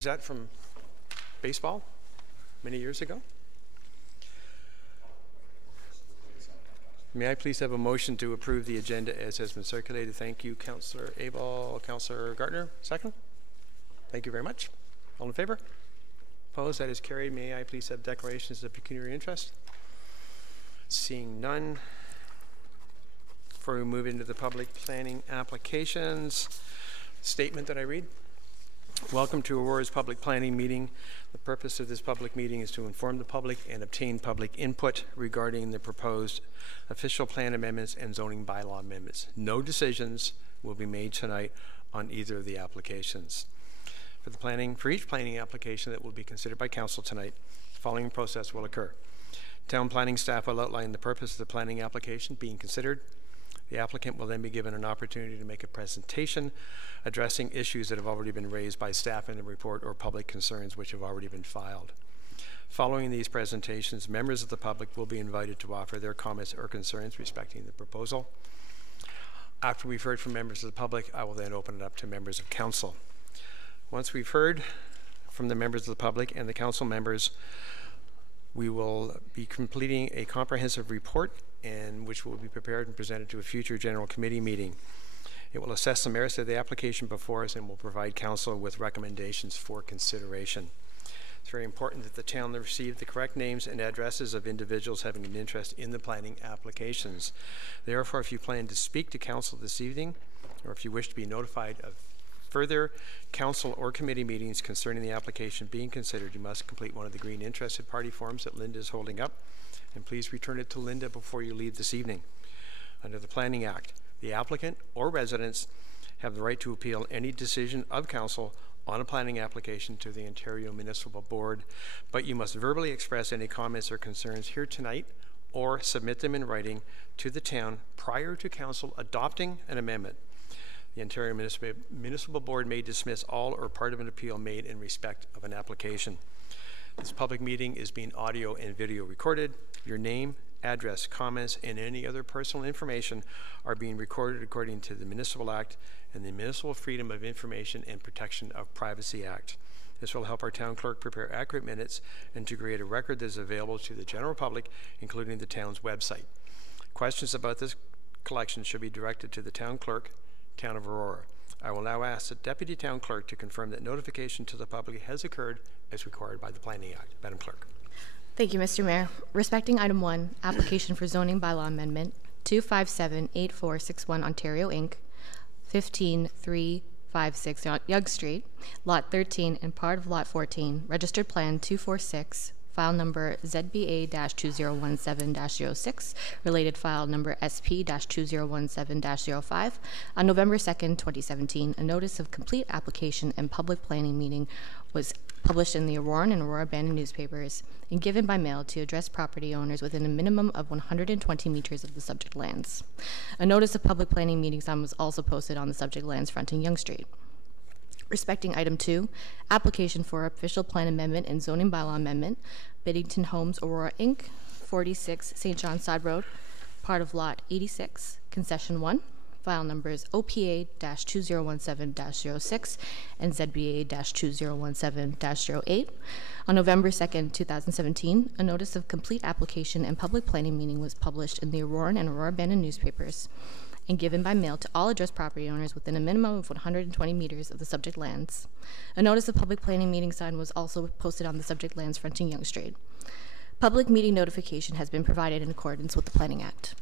Is that from baseball many years ago? May I please have a motion to approve the agenda as has been circulated? Thank you, Councillor Abel. Councillor Gartner, second. Thank you very much. All in favor? Opposed? That is carried. May I please have declarations of pecuniary interest? Seeing none. Before we move into the public planning applications, statement that I read. Welcome to Aurora's public planning meeting. The purpose of this public meeting is to inform the public and obtain public input regarding the proposed official plan amendments and zoning bylaw amendments. No decisions will be made tonight on either of the applications. For each planning application that will be considered by council tonight, the following process will occur. Town planning staff will outline the purpose of the planning application being considered. The applicant will then be given an opportunity to make a presentation addressing issues that have already been raised by staff in the report or public concerns which have already been filed. Following these presentations, members of the public will be invited to offer their comments or concerns respecting the proposal. After we've heard from members of the public, I will then open it up to members of council. Once we've heard from the members of the public and the council members, we will be completing a comprehensive report which will be prepared and presented to a future general committee meeting. It will assess the merits of the application before us and will provide council with recommendations for consideration. It's very important that the town receive the correct names and addresses of individuals having an interest in the planning applications. Therefore, if you plan to speak to council this evening, or if you wish to be notified of further council or committee meetings concerning the application being considered, you must complete one of the green interested party forms that Linda is holding up, and please return it to Linda before you leave this evening. Under the Planning Act, the applicant or residents have the right to appeal any decision of council on a planning application to the Ontario Municipal Board, but you must verbally express any comments or concerns here tonight or submit them in writing to the town prior to council adopting an amendment. The Ontario Municipal Board may dismiss all or part of an appeal made in respect of an application. This public meeting is being audio and video recorded. Your name, address, comments, and any other personal information are being recorded according to the Municipal Act and the Municipal Freedom of Information and Protection of Privacy Act. This will help our town clerk prepare accurate minutes and to create a record that is available to the general public, including the town's website. Questions about this collection should be directed to the town clerk, Town of Aurora. I will now ask the Deputy Town Clerk to confirm that notification to the public has occurred as required by the Planning Act. Madam Clerk. Thank you, Mr. Mayor. Respecting item 1, application for zoning bylaw amendment, 257-8461 Ontario Inc., 15356 Yonge Street, Lot 13 and part of Lot 14, registered plan 246, file number ZBA-2017-06, related file number SP-2017-05. On November 2nd, 2017, a notice of complete application and public planning meeting was published in the Aurora and Aurora Abandoned newspapers and given by mail to address property owners within a minimum of 120 meters of the subject lands. A notice of public planning meeting sign was also posted on the subject lands fronting Yonge Street. Respecting item 2, application for official plan amendment and zoning bylaw amendment, Biddington Homes Aurora Inc., 46 St. John Side Road, part of Lot 86, Concession 1, file numbers OPA-2017-06 and ZBA-2017-08. On November 2nd, 2017, a notice of complete application and public planning meeting was published in the Aurora and Aurora Abandoned newspapers and given by mail to all addressed property owners within a minimum of 120 meters of the subject lands. A notice of public planning meeting sign was also posted on the subject lands fronting Yonge Street. Public meeting notification has been provided in accordance with the Planning Act.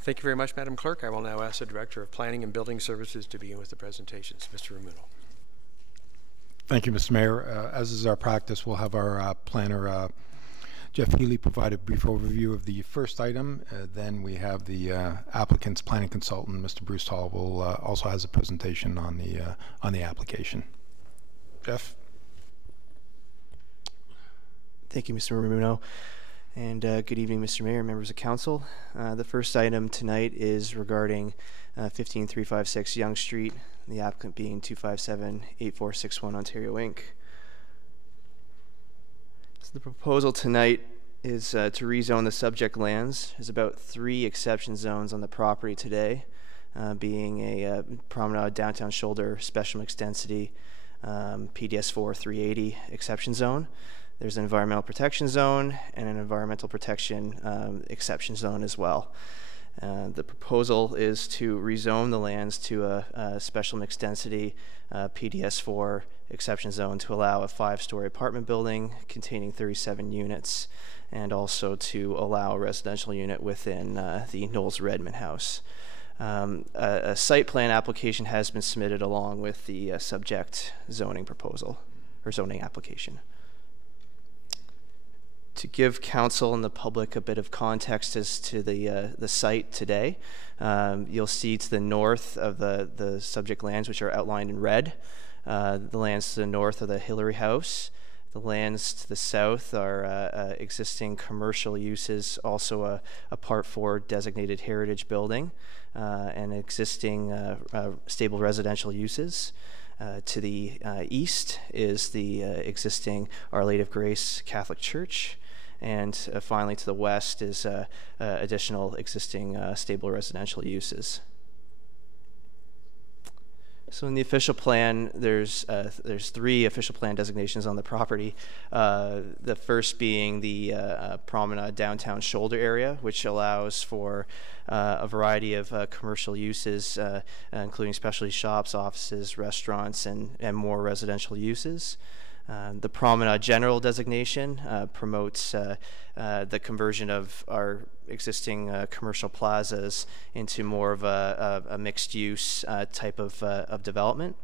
Thank you very much, Madam Clerk. I will now ask the Director of Planning and Building Services to begin with the presentations. Mr. Ramuno. Thank you, Mr. Mayor. As is our practice, we'll have our planner, Jeff Healy, provide a brief overview of the first item. Then we have the applicant's planning consultant, Mr. Bruce Hall, will also has a presentation on the application. Jeff. Thank you, Mr. Ramuno. And good evening, Mr. Mayor, members of council. The first item tonight is regarding 15356 Yonge Street, the applicant being 257-8461 Ontario Inc. So the proposal tonight is to rezone the subject lands. There's about 3 exception zones on the property today, being a promenade downtown shoulder, special mixed density, PDS 4 380 exception zone. There's an environmental protection zone and an environmental protection exception zone as well. The proposal is to rezone the lands to a special mixed density PDS 4 exception zone to allow a 5-story apartment building containing 37 units, and also to allow a residential unit within the Knowles-Redmond house. A site plan application has been submitted along with the subject zoning proposal or zoning application. To give council and the public a bit of context as to the site today, you'll see to the north of the subject lands, which are outlined in red, the lands to the north of the Hillary House. The lands to the south are existing commercial uses, also a Part 4 designated heritage building, and existing stable residential uses. To the east is the existing Our Lady of Grace Catholic Church. And finally, to the west is additional existing stable residential uses. So in the official plan, there's 3 official plan designations on the property. The first being the Promenade Downtown Shoulder area, which allows for a variety of commercial uses, including specialty shops, offices, restaurants, and more residential uses. The Promenade General designation promotes the conversion of our existing commercial plazas into more of a mixed-use type of development.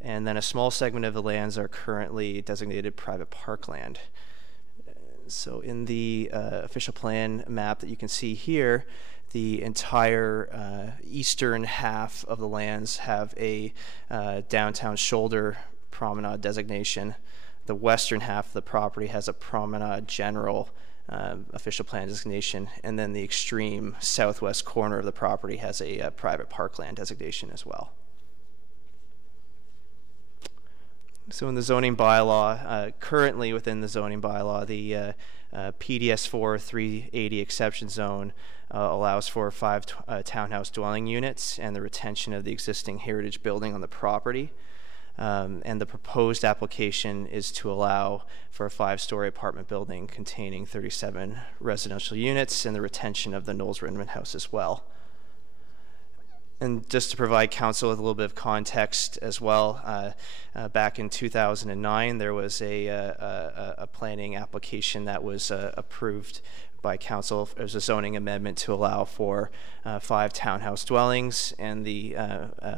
And then a small segment of the lands are currently designated private parkland. So in the official plan map that you can see here, the entire eastern half of the lands have a downtown shoulder promenade designation. The western half of the property has a Promenade General official plan designation, and then the extreme southwest corner of the property has a private parkland designation as well. So in the zoning bylaw, currently within the zoning bylaw, the PDS 4 380 exception zone allows for 5 townhouse dwelling units and the retention of the existing heritage building on the property. And the proposed application is to allow for a 5-story apartment building containing 37 residential units and the retention of the Knowles-Redmond house as well. And just to provide council with a little bit of context as well, back in 2009, there was a planning application that was approved by council as a zoning amendment to allow for 5 townhouse dwellings and the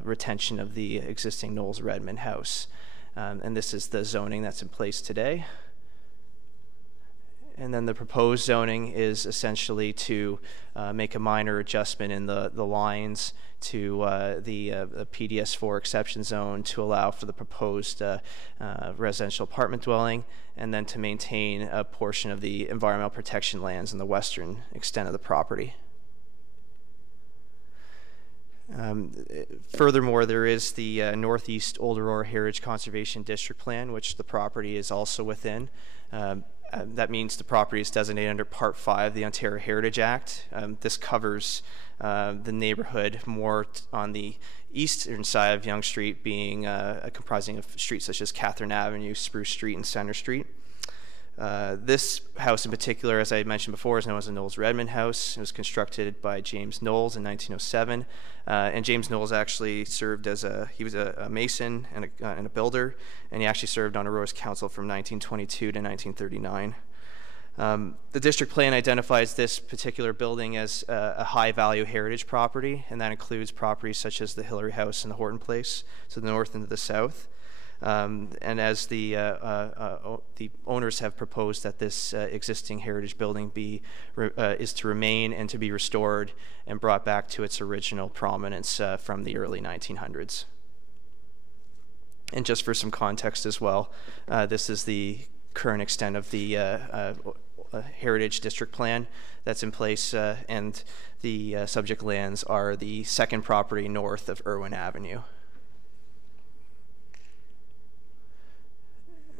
retention of the existing Knowles-Redmond house. And this is the zoning that's in place today. And then the proposed zoning is essentially to make a minor adjustment in the lines to the PDS 4 exception zone to allow for the proposed residential apartment dwelling, and then to maintain a portion of the environmental protection lands in the western extent of the property. Furthermore, there is the Northeast Old Aurora Heritage Conservation District Plan, which the property is also within. That means the property is designated under Part 5 of the Ontario Heritage Act. This covers the neighborhood more on the eastern side of Yonge Street, being comprising of streets such as Catherine Avenue, Spruce Street, and Center Street. This house in particular, as I mentioned before, is known as the Knowles-Redmond house. It was constructed by James Knowles in 1907, and James Knowles actually served as he was a mason and a builder, and he actually served on Aurora's council from 1922 to 1939. The district plan identifies this particular building as a high-value heritage property, and that includes properties such as the Hillary House and the Horton Place, to the north and to the south. And as the owners have proposed that this existing heritage building is to remain and to be restored and brought back to its original prominence from the early 1900s. And just for some context as well, this is the current extent of the heritage district plan that's in place, and the subject lands are the second property north of Irwin Avenue.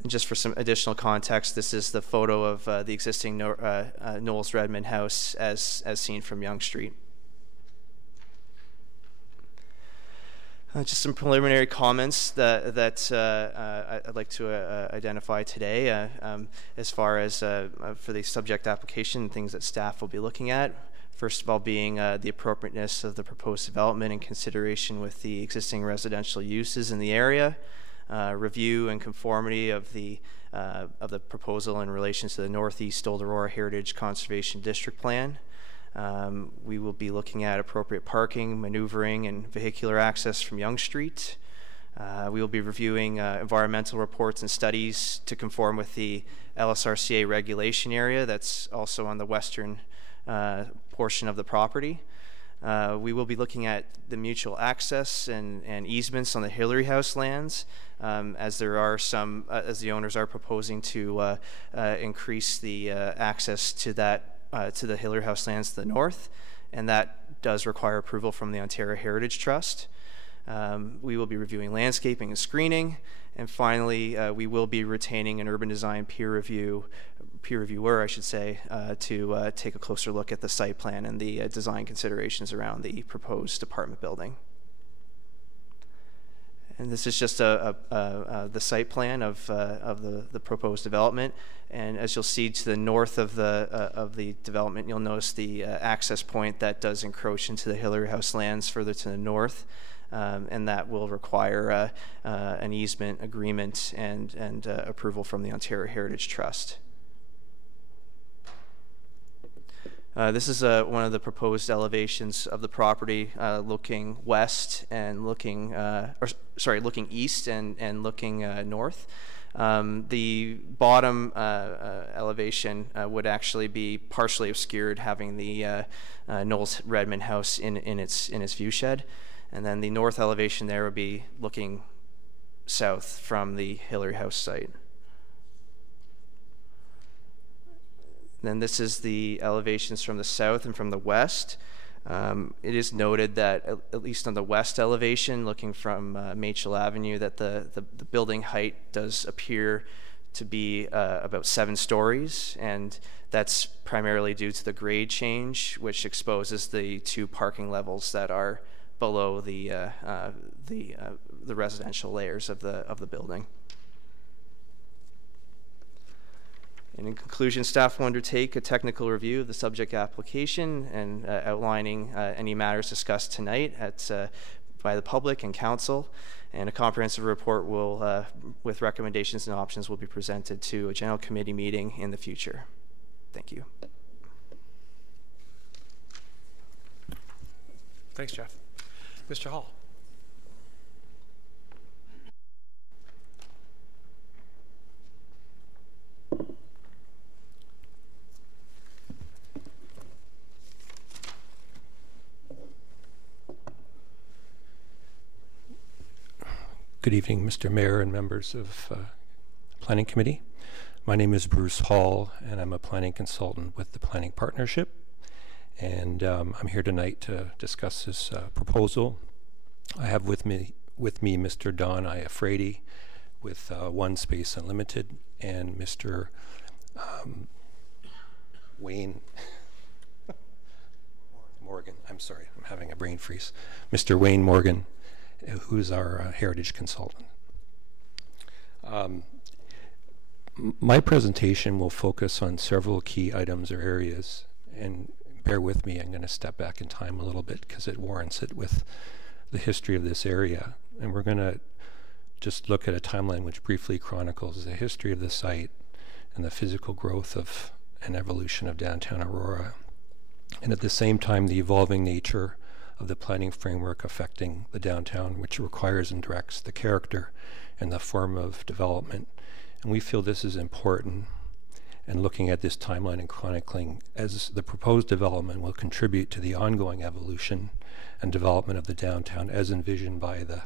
Just for some additional context, this is the photo of the existing Knowles-Redmond house as seen from Yonge Street. Just some preliminary comments that I'd like to identify today as far as for the subject application, things that staff will be looking at. First of all being the appropriateness of the proposed development in consideration with the existing residential uses in the area, review and conformity of the proposal in relation to the Northeast Old Aurora Heritage Conservation District Plan. We will be looking at appropriate parking, maneuvering, and vehicular access from Yonge Street. We will be reviewing environmental reports and studies to conform with the LSRCA regulation area that's also on the western portion of the property. We will be looking at the mutual access and easements on the Hillary House lands, as there are some, as the owners are proposing to increase the access to that to the Hillary House lands to the north, and that does require approval from the Ontario Heritage Trust. We will be reviewing landscaping and screening, and finally we will be retaining an urban design peer reviewer, I should say, to take a closer look at the site plan and the design considerations around the proposed apartment building. And this is just the site plan of the proposed development. And as you'll see to the north of the development, you'll notice the access point that does encroach into the Hillary House lands further to the north, and that will require an easement agreement and approval from the Ontario Heritage Trust. This is one of the proposed elevations of the property, looking west and looking, looking east and looking north. The bottom elevation would actually be partially obscured, having the Knowles Redmond house in its view shed, and then the north elevation there would be looking south from the Hillary House site. Then this is the elevations from the south and from the west. It is noted that at least on the west elevation, looking from Machel Avenue, that the building height does appear to be about 7 stories, and that's primarily due to the grade change, which exposes the 2 parking levels that are below the residential layers of the building. And in conclusion, staff will undertake a technical review of the subject application and outlining any matters discussed tonight by the public and council. And a comprehensive report will, with recommendations and options, will be presented to a general committee meeting in the future. Thank you. Thanks, Jeff. Mr. Hall. Good evening, Mr. Mayor and members of Planning Committee. My name is Bruce Hall, and I'm a planning consultant with the Planning Partnership. And I'm here tonight to discuss this proposal. I have with me Mr. Don Iafredi with One Space Unlimited, and Mr. Wayne Morgan. I'm sorry, I'm having a brain freeze. Mr. Wayne Morgan, who's our heritage consultant. My presentation will focus on several key items or areas, and bear with me, I'm going to step back in time a little bit because it warrants it with the history of this area. And we're going to just look at a timeline which briefly chronicles the history of the site and the physical growth of and evolution of downtown Aurora, and at the same time the evolving nature of the planning framework affecting the downtown, which requires and directs the character and the form of development. And we feel this is important, and looking at this timeline and chronicling as the proposed development will contribute to the ongoing evolution and development of the downtown as envisioned by the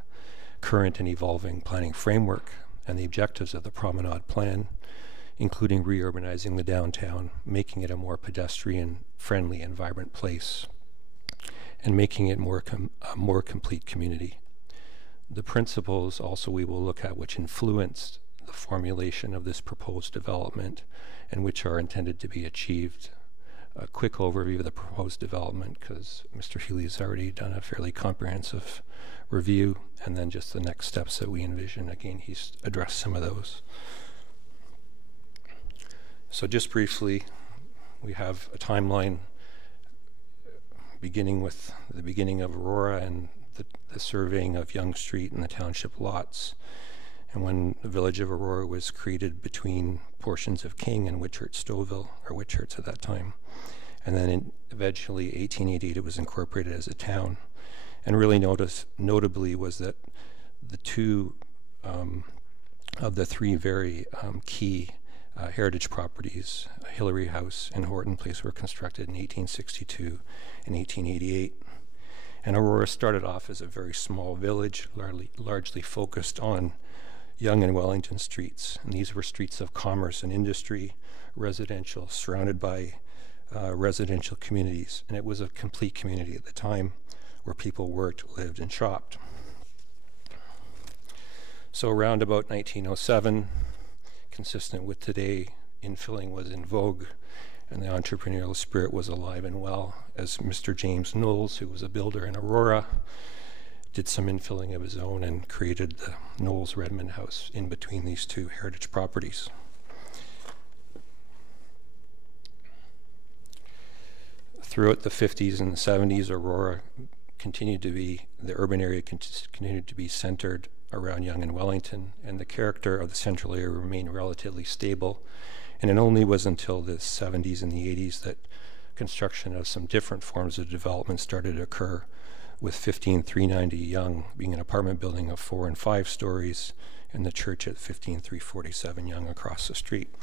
current and evolving planning framework and the objectives of the Promenade Plan, including reurbanizing the downtown, making it a more pedestrian-friendly and vibrant place, and making it a more complete community. The principles also we will look at which influenced the formulation of this proposed development and which are intended to be achieved. A quick overview of the proposed development, because Mr. Healy's already done a fairly comprehensive review, and then just the next steps that we envision. Again, he's addressed some of those. So just briefly, we have a timeline beginning with the beginning of Aurora and the surveying of Yonge Street and the township lots. And when the village of Aurora was created between portions of King and Whitchurch-Stouffville, or Whitchurch at that time. And then eventually 1888 it was incorporated as a town. And really notably was that the two of the three very key heritage properties, Hillary House and Horton Place, were constructed in 1862 and 1888. And Aurora started off as a very small village, largely focused on Yonge and Wellington streets. And these were streets of commerce and industry, residential, surrounded by residential communities. And it was a complete community at the time where people worked, lived, and shopped. So around about 1907, consistent with today, infilling was in vogue and the entrepreneurial spirit was alive and well, as Mr. James Knowles, who was a builder in Aurora, did some infilling of his own and created the Knowles Redmond House in between these two heritage properties. Throughout the 50s and the 70s, Aurora continued to be, the urban area continued to be centered around Yonge and Wellington, and the character of the central area remained relatively stable. And it only was until the 70s and the 80s that construction of some different forms of development started to occur, with 15390 Yonge being an apartment building of 4 and 5 stories, and the church at 15347 Yonge across the street.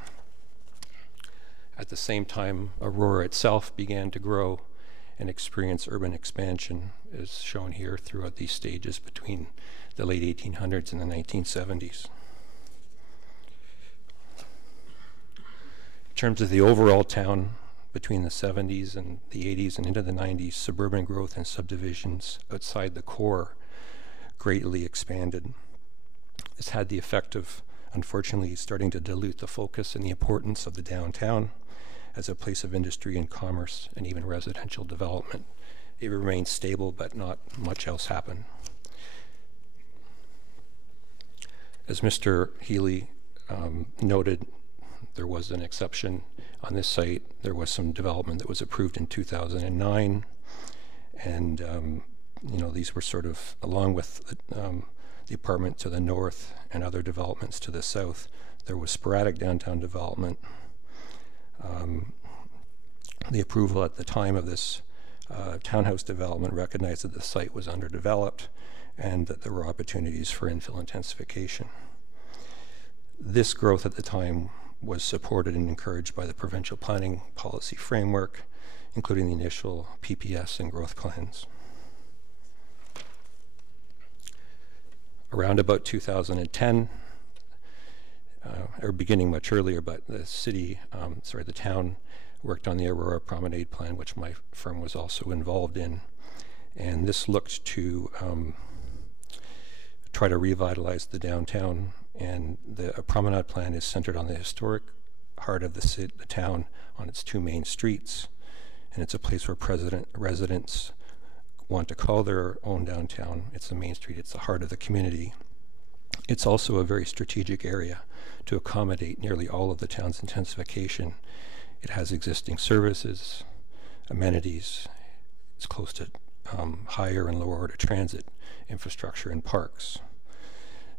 At the same time, Aurora itself began to grow and experience urban expansion, as shown here throughout these stages between the late 1800s and the 1970s. In terms of the overall town, between the 70s and the 80s and into the 90s, suburban growth and subdivisions outside the core greatly expanded. This had the effect of, unfortunately, starting to dilute the focus and the importance of the downtown as a place of industry and commerce and even residential development. It remained stable, but not much else happened. As Mr. Healy noted, there was an exception on this site. There was some development that was approved in 2009, and these were sort of, along with the apartment to the north and other developments to the south, there was sporadic downtown development. The approval at the time of this townhouse development recognized that the site was underdeveloped and that there were opportunities for infill intensification. This growth at the time was supported and encouraged by the provincial planning policy framework, including the initial PPS and growth plans. Around about 2010, or beginning much earlier, but the the town worked on the Aurora Promenade Plan, which my firm was also involved in. And this looked to try to revitalize the downtown, and the promenade plan is centered on the historic heart of the town on its two main streets, and it's a place where residents want to call their own downtown. It's the main street, it's the heart of the community. It's also a very strategic area to accommodate nearly all of the town's intensification. It has existing services, amenities, it's close to higher and lower order transit infrastructure and parks.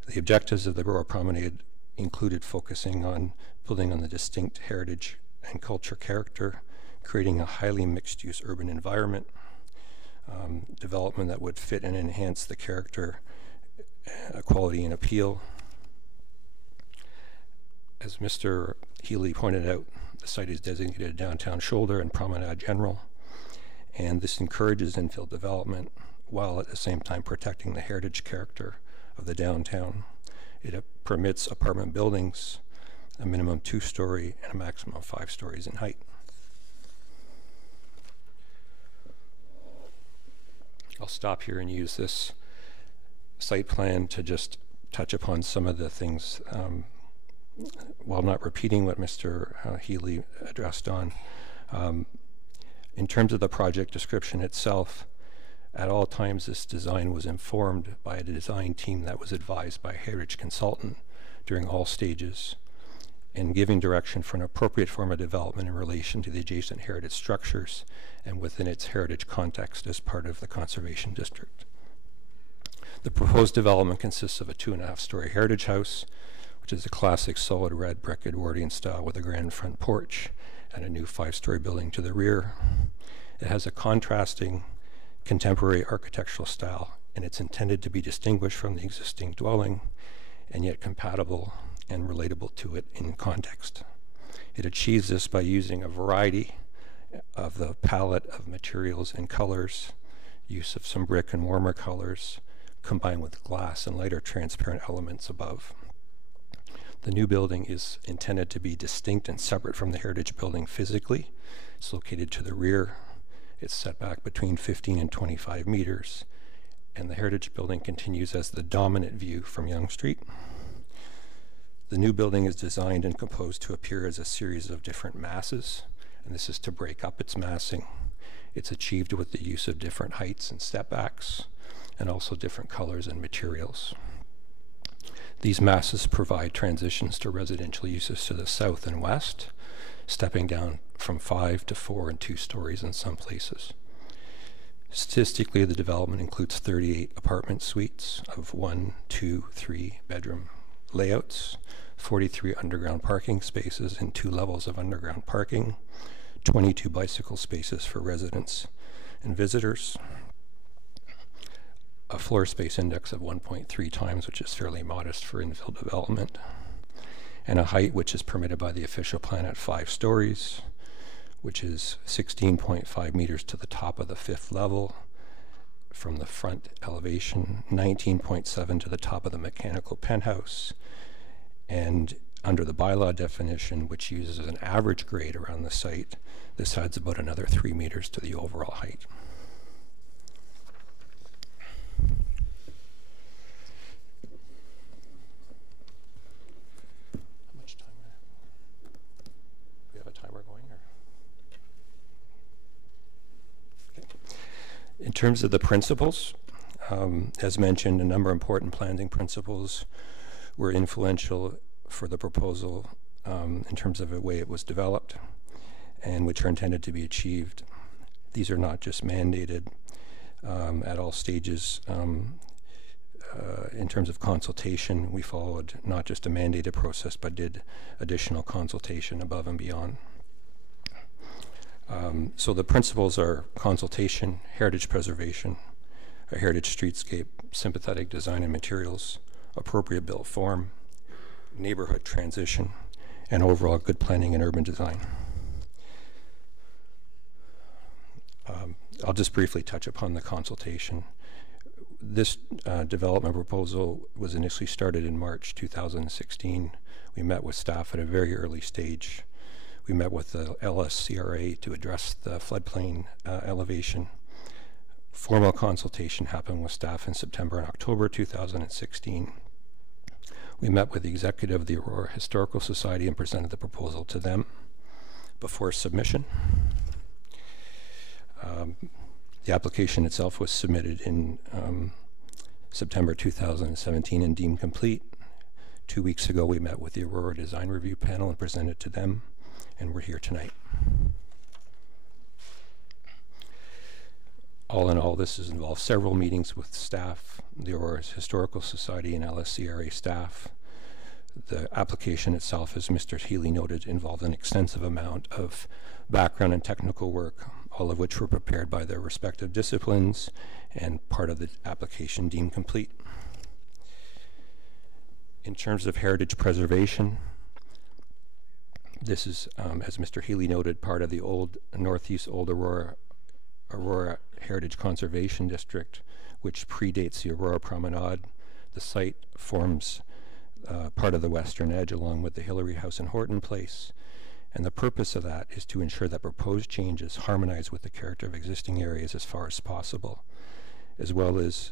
The objectives of the Aurora Promenade included focusing on building on the distinct heritage and culture character, creating a highly mixed-use urban environment, development that would fit and enhance the character, quality, and appeal. As Mr. Healy pointed out, the site is designated a downtown shoulder and promenade general, and this encourages infill development while at the same time protecting the heritage character of the downtown. It permits apartment buildings, a minimum 2-story and a maximum of 5 stories in height. I'll stop here and use this site plan to just touch upon some of the things while not repeating what Mr. Healy addressed on. In terms of the project description itself, At all times, this design was informed by a design team that was advised by a heritage consultant during all stages, and giving direction for an appropriate form of development in relation to the adjacent heritage structures and within its heritage context as part of the conservation district. The proposed development consists of a 2.5-story heritage house, which is a classic solid red brick Edwardian style with a grand front porch and a new 5-story building to the rear. It has a contrasting contemporary architectural style, and it's intended to be distinguished from the existing dwelling and yet compatible and relatable to it in context. It achieves this by using a variety of the palette of materials and colors, use of some brick and warmer colors, combined with glass and lighter transparent elements above. The new building is intended to be distinct and separate from the heritage building physically. It's located to the rear. It's set back between 15 and 25 meters, and the heritage building continues as the dominant view from Yonge Street. The new building is designed and composed to appear as a series of different masses, and this is to break up its massing. It's achieved with the use of different heights and step backs, and also different colors and materials. These masses provide transitions to residential uses to the south and west, stepping down from 5 to 4 and 2 stories in some places. Statistically, the development includes 38 apartment suites of 1, 2, 3 bedroom layouts, 43 underground parking spaces and 2 levels of underground parking, 22 bicycle spaces for residents and visitors, a floor space index of 1.3 times, which is fairly modest for infill development, and a height which is permitted by the official plan at 5 stories, which is 16.5 meters to the top of the 5th level from the front elevation, 19.7 to the top of the mechanical penthouse, and under the bylaw definition, which uses an average grade around the site, this adds about another 3 meters to the overall height. How much time? Do we have a timer going? Or? Okay. In terms of the principles, as mentioned, a number of important planning principles were influential for the proposal in terms of the way it was developed and which are intended to be achieved. These are not just mandated at all stages. In terms of consultation, we followed not just a mandated process, but did additional consultation above and beyond. So the principles are consultation, heritage preservation, a heritage streetscape, sympathetic design and materials, appropriate built form, neighborhood transition, and overall good planning and urban design. I'll just briefly touch upon the consultation. This development proposal was initially started in March 2016. We met with staff at a very early stage. We met with the LSCRA to address the floodplain elevation. Formal consultation happened with staff in September and October 2016. We met with the executive of the Aurora Historical Society and presented the proposal to them before submission. The application itself was submitted in September 2017 and deemed complete. 2 weeks ago, we met with the Aurora Design Review Panel and presented to them, and we're here tonight. All in all, this has involved several meetings with staff, the Aurora Historical Society and LSCRA staff. The application itself, as Mr. Healy noted, involved an extensive amount of background and technical work, all of which were prepared by their respective disciplines and part of the application deemed complete. In terms of heritage preservation, this is, as Mr. Healy noted, part of the old Northeast Old Aurora Heritage Conservation District, which predates the Aurora Promenade. The site forms part of the western edge along with the Hillary House and Horton Place. And the purpose of that is to ensure that proposed changes harmonize with the character of existing areas as far as possible, as well as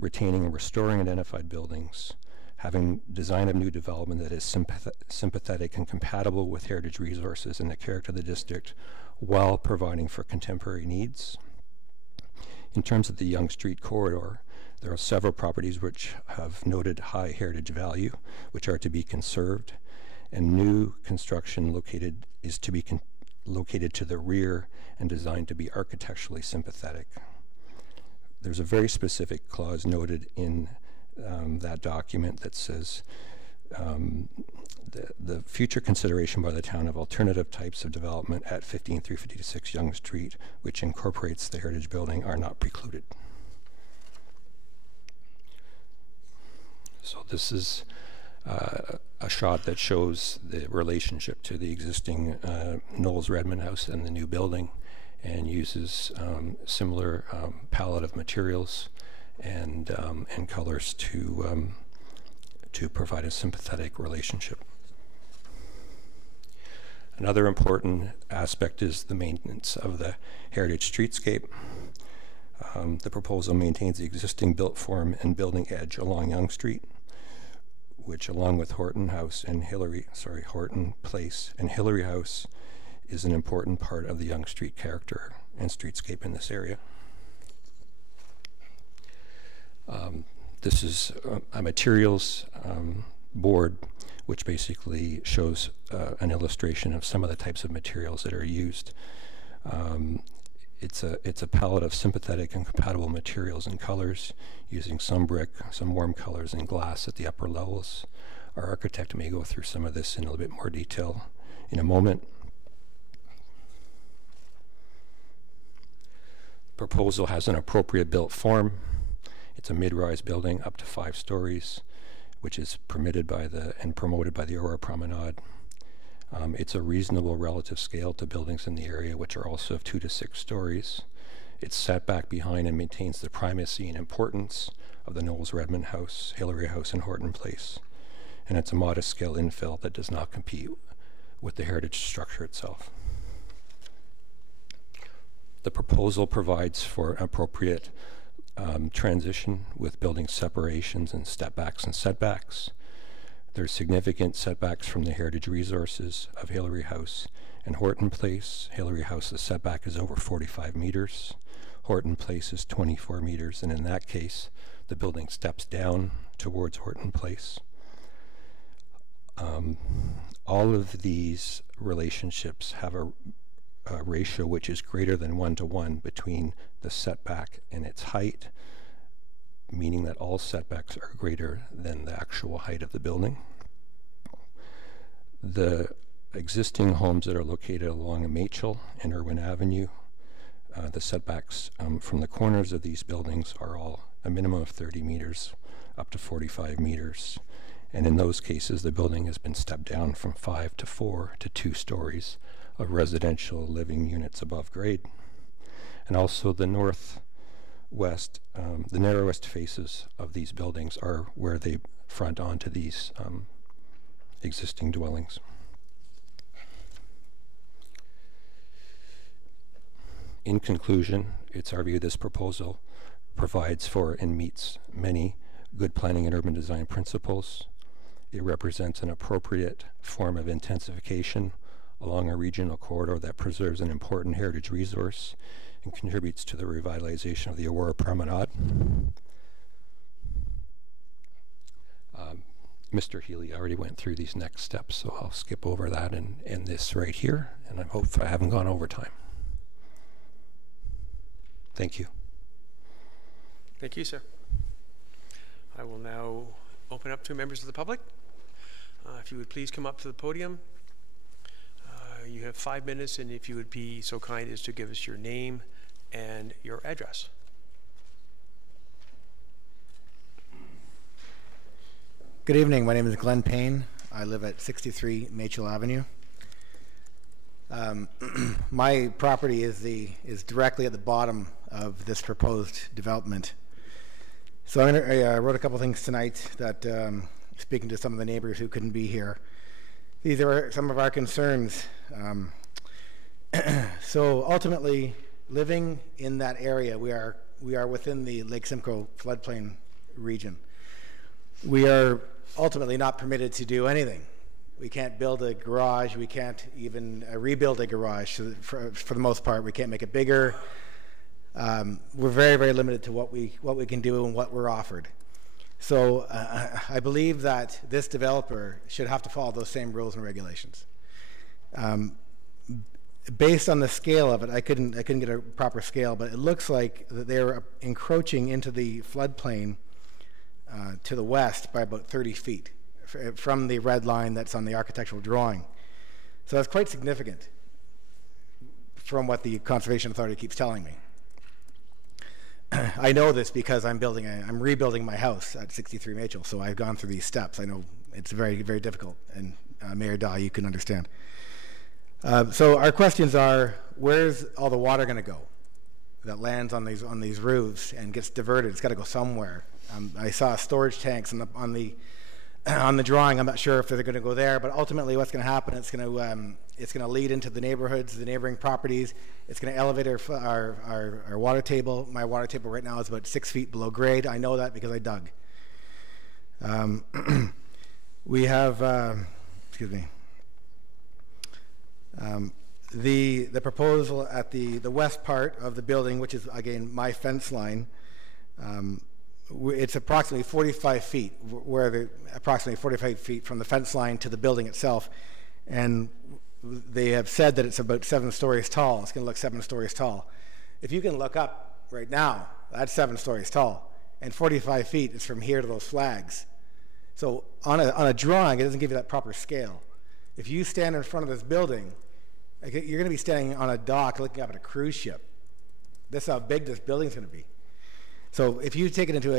retaining and restoring identified buildings, having design of new development that is sympathetic and compatible with heritage resources and the character of the district while providing for contemporary needs. In terms of the Yonge Street corridor, there are several properties which have noted high heritage value, which are to be conserved, and new construction is to be located to the rear and designed to be architecturally sympathetic. There's a very specific clause noted in that document that says the future consideration by the town of alternative types of development at 15356 Yonge Street, which incorporates the heritage building, are not precluded. So this is a shot that shows the relationship to the existing Knowles Redmond house and the new building, and uses similar palette of materials and colors to provide a sympathetic relationship. Another important aspect is the maintenance of the heritage streetscape. The proposal maintains the existing built form and building edge along Yonge Street, which, along with Horton Place and Hillary House, is an important part of the Yonge Street character and streetscape in this area. This is a materials board, which basically shows an illustration of some of the types of materials that are used. It's a palette of sympathetic and compatible materials and colors, using some brick, some warm colors, and glass at the upper levels. Our architect may go through some of this in a little bit more detail in a moment. Proposal has an appropriate built form. It's a mid-rise building up to 5 stories, which is permitted by and promoted by the Aurora Promenade. It's a reasonable relative scale to buildings in the area, which are also of 2 to 6 stories. It's set back behind and maintains the primacy and importance of the Knowles Redmond House, Hillary House, and Horton Place. And it's a modest scale infill that does not compete with the heritage structure itself. The proposal provides for an appropriate transition with building separations and step-backs and setbacks. There's significant setbacks from the heritage resources of Hillary House and Horton Place. Hillary House's setback is over 45 meters. Horton Place is 24 meters, and in that case, the building steps down towards Horton Place. All of these relationships have a ratio which is greater than 1-to-1 between the setback and its height, meaning that all setbacks are greater than the actual height of the building. The existing homes that are located along Machel and Irwin Avenue, the setbacks from the corners of these buildings are all a minimum of 30 meters up to 45 meters. And in those cases, the building has been stepped down from 5 to 4 to 2 stories of residential living units above grade. And also the northwest, the narrowest faces of these buildings are where they front onto these existing dwellings. In conclusion, it's our view this proposal provides for and meets many good planning and urban design principles. It represents an appropriate form of intensification along a regional corridor that preserves an important heritage resource and contributes to the revitalization of the Aurora Promenade. Mr. Healy already went through these next steps, so I'll skip over that and end this right here, and I hope I haven't gone over time. Thank you. Thank you, sir. I will now open up to members of the public. If you would please come up to the podium. You have 5 minutes, and if you would be so kind as to give us your name and your address. Good evening. My name is Glenn Payne. I live at 63 Machel Avenue. My property is directly at the bottom of this proposed development. So I wrote a couple things tonight that, speaking to some of the neighbors who couldn't be here, these are some of our concerns. So ultimately, living in that area, we are within the Lake Simcoe floodplain region. We are ultimately not permitted to do anything. We can't build a garage. We can't even rebuild a garage. So for the most part, we can't make it bigger. we're very, very limited to what we can do and what we're offered. So I believe that this developer should have to follow those same rules and regulations. Based on the scale of it, I couldn't get a proper scale, but it looks like that they're encroaching into the floodplain to the west by about 30 feet from the red line that's on the architectural drawing. So that's quite significant from what the Conservation Authority keeps telling me. I know this because I'm rebuilding my house at 63 Machel, so I've gone through these steps. I know it's very, very difficult, and Mayor Daw, you can understand. So our questions are: where's all the water going to go that lands on these roofs and gets diverted? It's got to go somewhere. I saw storage tanks on the drawing. I'm not sure if they're going to go there, but ultimately, what's going to happen? It's going to lead into the neighborhoods, the neighboring properties. It's going to elevate our water table. My water table right now is about 6 feet below grade. I know that because I dug. We have, excuse me. The proposal at the west part of the building, which is again my fence line, it's approximately 45 feet, approximately 45 feet from the fence line to the building itself, and they have said that it's about 7 stories tall. It's going to look 7 stories tall. If you can look up right now, that's 7 stories tall, and 45 feet is from here to those flags. So on a drawing, it doesn't give you that proper scale. If you stand in front of this building, you're going to be standing on a dock looking up at a cruise ship. That's how big this building's going to be. So if you take it into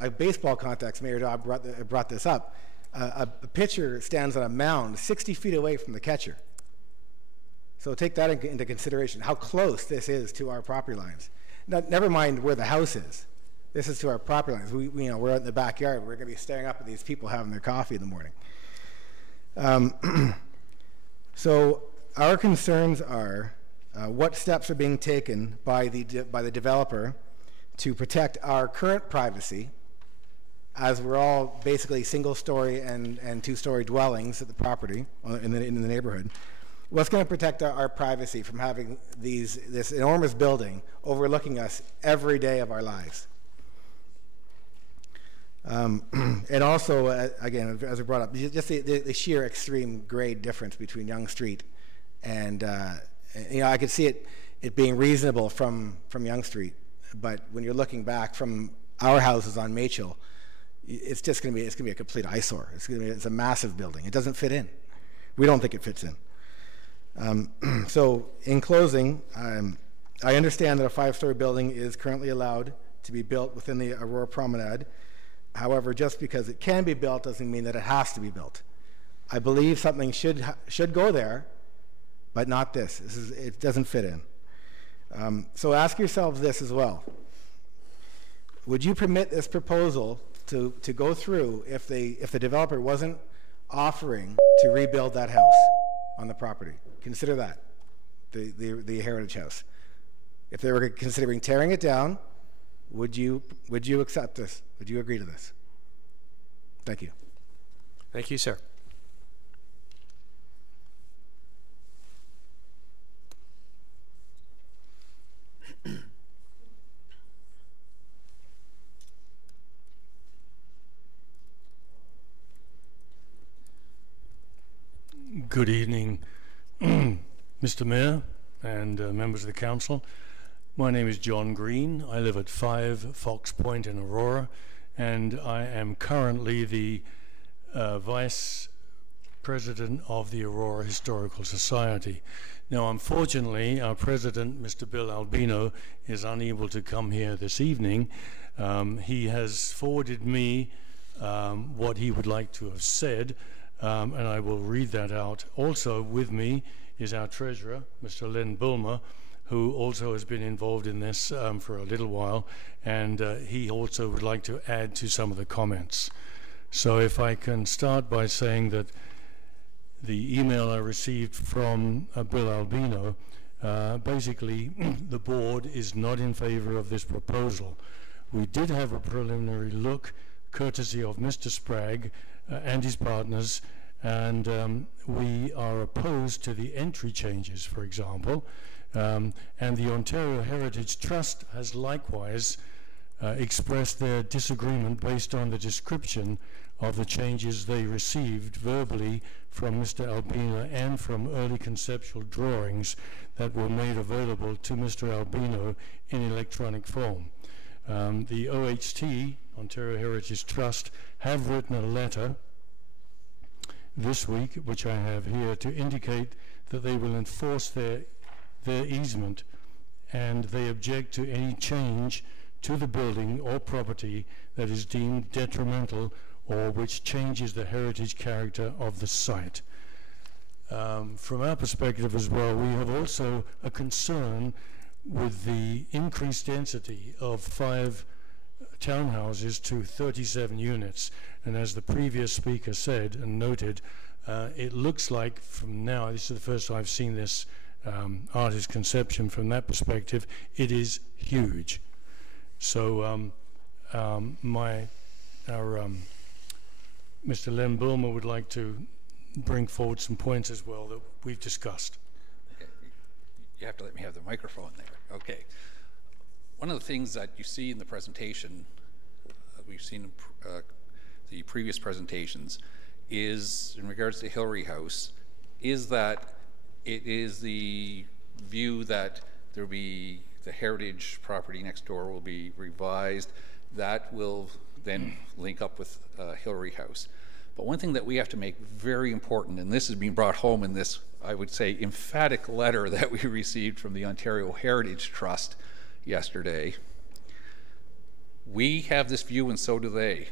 a baseball context, Mayor Dodd brought this up, a pitcher stands on a mound 60 feet away from the catcher. So take that into consideration, how close this is to our property lines. Now, never mind where the house is. This is to our property lines. We're out in the backyard. We're going to be staring up at these people having their coffee in the morning. So our concerns are what steps are being taken by the developer to protect our current privacy, as we're all basically single-story and 2-story dwellings at the property in the neighborhood. What's going to protect our privacy from having this enormous building overlooking us every day of our lives? And also, again, as I brought up, just the sheer extreme grade difference between Yonge Street and I could see it being reasonable from Yonge Street, but when you're looking back from our houses on Machel, it's going to be a complete eyesore. It's a massive building. It doesn't fit in. We don't think it fits in. So in closing, I understand that a 5-story building is currently allowed to be built within the Aurora Promenade. However, just because it can be built doesn't mean that it has to be built. I believe something should go there, but not this. It doesn't fit in. So ask yourselves this as well. Would you permit this proposal to go through if the developer wasn't offering to rebuild that house on the property? Consider that, the heritage house. If they were considering tearing it down, would you accept this? Would you agree to this? Thank you. Thank you, sir. Good evening, Mr. Mayor and members of the council. My name is John Green. I live at 5 Fox Point in Aurora, and I am currently the Vice President of the Aurora Historical Society. Now, unfortunately, our President, Mr. Bill Albino, is unable to come here this evening. He has forwarded me what he would like to have said, and I will read that out. Also with me is our treasurer, Mr. Len Bulmer, who also has been involved in this for a little while, and he also would like to add to some of the comments. So if I can start by saying that the email I received from Bill Albino, basically the board is not in favor of this proposal. We did have a preliminary look, courtesy of Mr. Sprague and his partners, and we are opposed to the entry changes, for example, And the Ontario Heritage Trust has likewise expressed their disagreement based on the description of the changes they received verbally from Mr. Albino and from early conceptual drawings that were made available to Mr. Albino in electronic form. The OHT, Ontario Heritage Trust, have written a letter this week, which I have here, to indicate that they will enforce their easement, and they object to any change to the building or property that is deemed detrimental or which changes the heritage character of the site. From our perspective as well, we have also a concern with the increased density of 5 townhouses to 37 units. And as the previous speaker said and noted, it looks like from now, this is the first time I've seen this artist conception from that perspective, it is huge. So Mr. Len Bulmer would like to bring forward some points as well that we've discussed. Okay. You have to let me have the microphone there. Okay. One of the things that you see in the presentation, we've seen in the previous presentations, is in regards to Hillary House, is that it is the view that there will be the heritage property next door will be revised. That will then link up with Hillary House. But one thing that we have to make very important, and this is being brought home in this, I would say, emphatic letter that we received from the Ontario Heritage Trust yesterday, we have this view and so do they.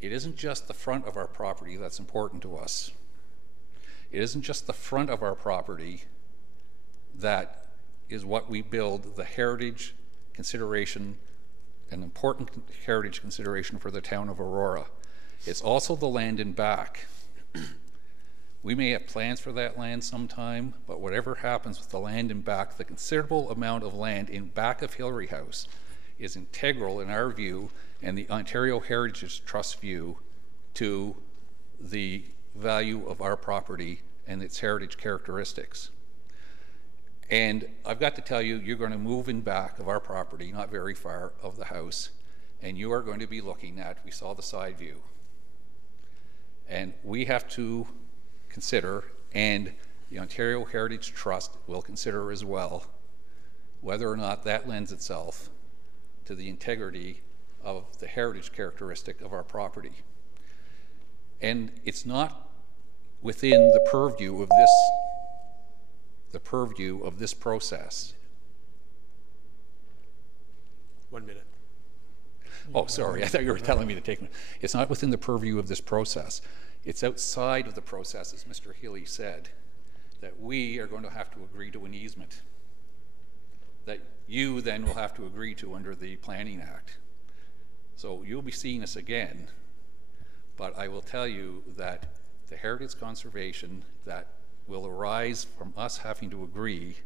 It isn't just the front of our property that's important to us. It isn't just the front of our property that is what we build the heritage consideration, an important heritage consideration for the town of Aurora. It's also the land in back. We may have plans for that land sometime, but whatever happens with the land in back, the considerable amount of land in back of Hillary House is integral in our view and the Ontario Heritage Trust view to the value of our property and its heritage characteristics. And I've got to tell you, you're going to move in back of our property, not very far of the house, and you are going to be looking at, we saw the side view. And we have to consider, and the Ontario Heritage Trust will consider as well, whether or not that lends itself to the integrity of the heritage characteristic of our property. And it's not within the purview of this process. 1 minute. Oh, sorry, I thought you were telling me to take it. It's not within the purview of this process. It's outside of the process, as Mr. Healy said, that we are going to have to agree to an easement that you then will have to agree to under the Planning Act. So you'll be seeing us again, but I will tell you that the heritage conservation that will arise from us having to agree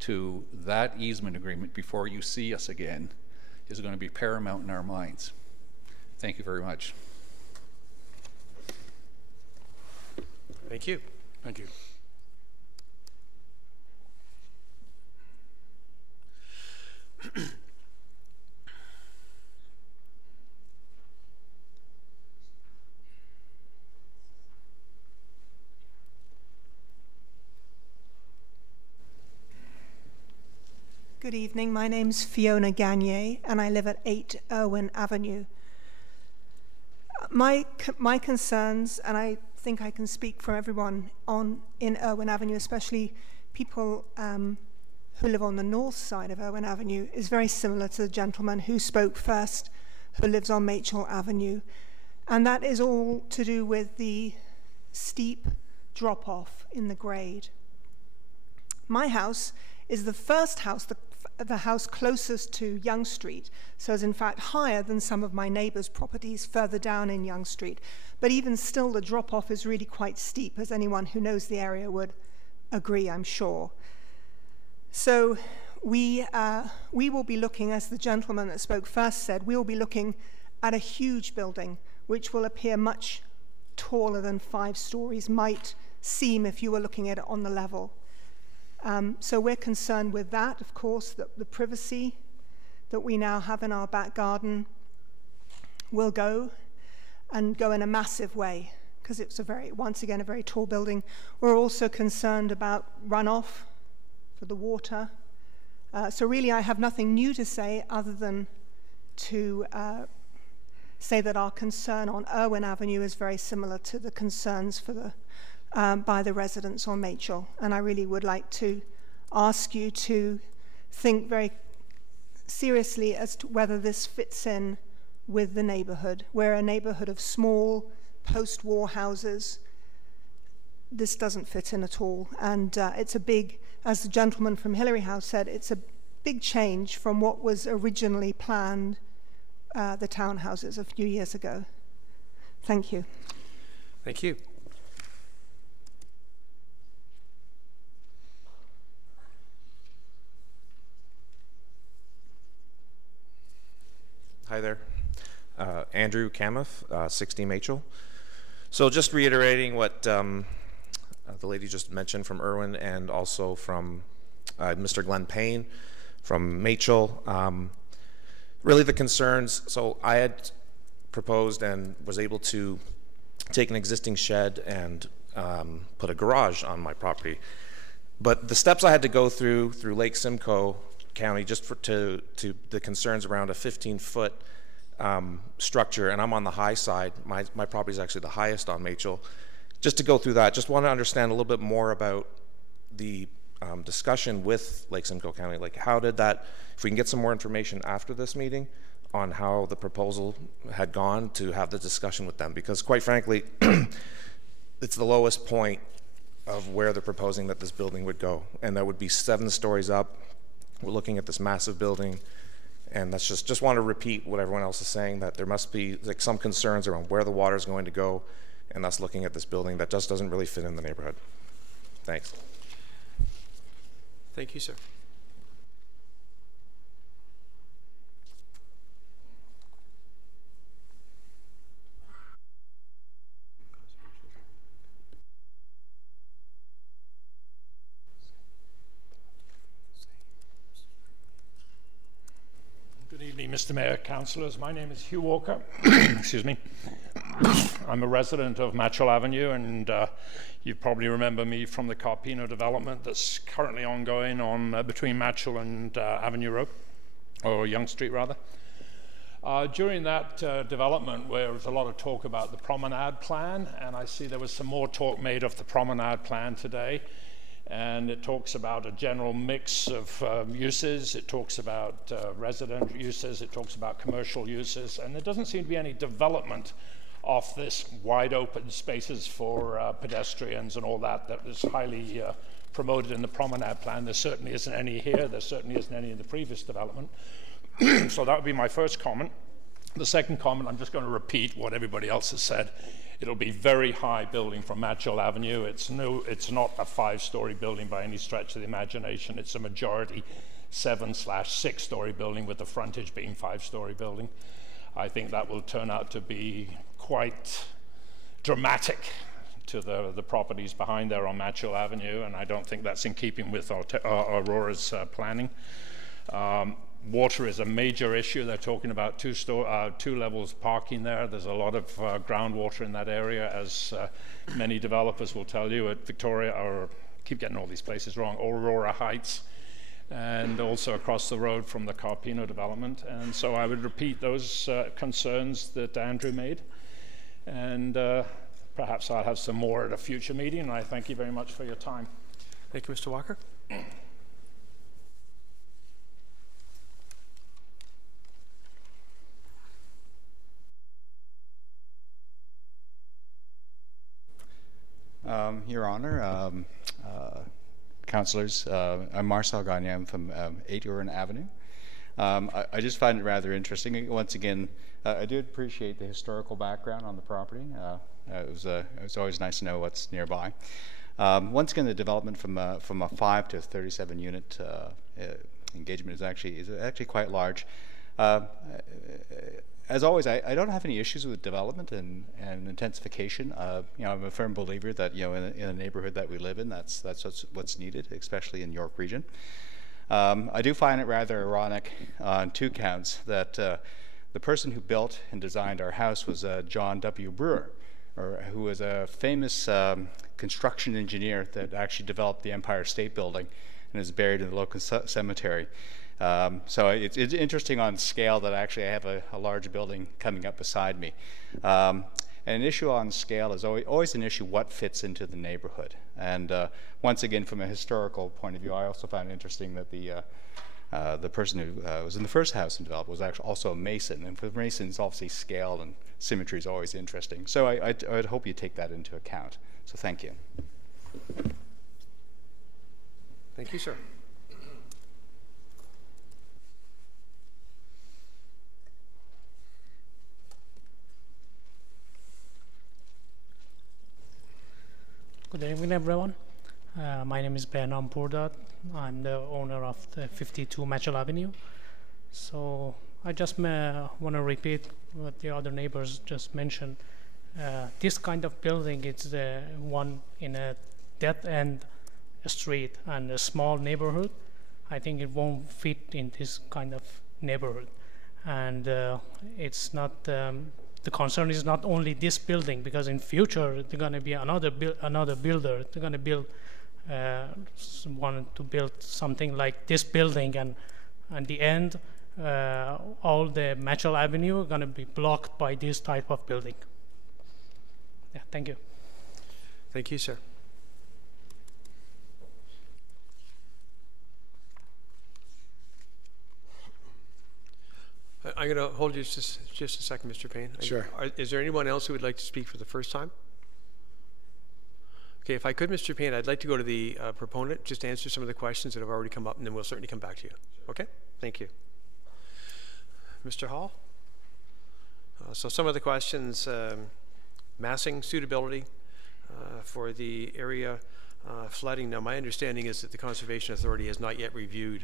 to that easement agreement before you see us again is going to be paramount in our minds. Thank you very much. Thank you. Thank you. Good evening. My name's Fiona Gagne, and I live at 8 Irwin Avenue. My concerns, and I think I can speak for everyone in Irwin Avenue, especially people who live on the north side of Irwin Avenue, is very similar to the gentleman who spoke first, who lives on Machel Avenue. And that is all to do with the steep drop-off in the grade. My house is the first house, the house closest to Yonge Street, so is in fact higher than some of my neighbors' properties further down in Yonge Street. But even still, the drop-off is really quite steep, as anyone who knows the area would agree, I'm sure. So we will be looking, as the gentleman that spoke first said, we will be looking at a huge building, which will appear much taller than 5 stories might seem if you were looking at it on the level. So we're concerned with that, of course, that the privacy that we now have in our back garden will go, and go in a massive way, because it's once again, a very tall building. We're also concerned about runoff for the water. So really, I have nothing new to say other than to say that our concern on Irwin Avenue is very similar to the concerns for the by the residents on Machel. And I really would like to ask you to think very seriously as to whether this fits in with the neighborhood. We're a neighborhood of small post-war houses. This doesn't fit in at all. And it's a big, as the gentleman from Hillary House said, it's a big change from what was originally planned, the townhouses a few years ago. Thank you. Thank you. Hi there. Andrew Kamuth, 60 Machel. So just reiterating what the lady just mentioned from Irwin, and also from Mr. Glenn Payne from Machel. Really the concerns, so I had proposed and was able to take an existing shed and put a garage on my property. But the steps I had to go through Lake Simcoe County, just to the concerns around a 15-foot structure, and I'm on the high side. My property is actually the highest on Machel. Just to go through that, just want to understand a little bit more about the discussion with Lake Simcoe County. Like, how did that, if we can get some more information after this meeting on how the proposal had gone, to have the discussion with them, because quite frankly, it's the lowest point of where they're proposing that this building would go, and that would be 7 stories up. We're looking at this massive building, and that's just want to repeat what everyone else is saying, that there must be like some concerns around where the water is going to go, and us looking at this building that just doesn't really fit in the neighborhood. Thanks. Thank you, sir. Good evening, Mr. Mayor, councillors. My name is Hugh Walker. Excuse me. I'm a resident of Machel Avenue, and you probably remember me from the Carpino development that's currently ongoing on between Machel and Avenue Road, or Yonge Street rather. During that development, there was a lot of talk about the promenade plan, and I see there was some more talk made of the promenade plan today. And it talks about a general mix of uses. It talks about resident uses. It talks about commercial uses. And there doesn't seem to be any development of this wide open spaces for pedestrians and all that that is highly promoted in the promenade plan. There certainly isn't any here. There certainly isn't any in the previous development. So that would be my first comment. The second comment, I'm just going to repeat what everybody else has said. It'll be very high building from Machel Avenue. It's not a 5-story building by any stretch of the imagination. It's a majority 7/6-story building, with the frontage being 5-story building. I think that will turn out to be quite dramatic to the properties behind there on Machel Avenue, and I don't think that's in keeping with Aurora's planning. Water is a major issue. They're talking about 2 levels parking there. There's a lot of groundwater in that area, as many developers will tell you at Victoria, or keep getting all these places wrong, Aurora Heights, and also across the road from the Carpino development. And so I would repeat those concerns that Andrew made, and perhaps I'll have some more at a future meeting, and I thank you very much for your time. Thank you, Mr. Walker. Your Honor, councillors, I'm Marcel Gagne. I'm from 8 Huron Avenue. I just find it rather interesting. Once again, I do appreciate the historical background on the property. It was always nice to know what's nearby. Once again, the development from a 5 to 37 unit engagement is actually quite large. As always, I don't have any issues with development and intensification. I'm a firm believer that in a neighborhood that we live in, that's what's needed, especially in York region. I do find it rather ironic on two counts that the person who built and designed our house was John W. Brewer, who was a famous construction engineer that actually developed the Empire State Building and is buried in the local cemetery. So it's interesting on scale that actually I have a large building coming up beside me. And an issue on scale is always an issue what fits into the neighborhood. And once again, from a historical point of view, I also found it interesting that the person who was in the first house and developed was actually also a mason. And for masons, obviously scale and symmetry is always interesting. So I'd hope you take that into account. So thank you. Thank you, sir. Good evening, everyone. My name is Bernam Purdat. I'm the owner of the 52 Mitchell Avenue. So I just want to repeat what the other neighbors just mentioned. This kind of building is one in a dead-end street and a small neighborhood. I think it won't fit in this kind of neighborhood. And it's not the concern is not only this building, because in future they're going to be another builder. They're going to build want to build something like this building, and at the end, all the Mitchell Avenue are going to be blocked by this type of building. Yeah, thank you. Thank you, sir. I'm going to hold you just a second, Mr. Payne. Sure. Is there anyone else who would like to speak for the first time? Okay, if I could, Mr. Payne, I'd like to go to the proponent, just to answer some of the questions that have already come up, and then we'll certainly come back to you. Okay? Thank you. Mr. Hall? So some of the questions, massing suitability for the area flooding. Now, my understanding is that the Conservation Authority has not yet reviewed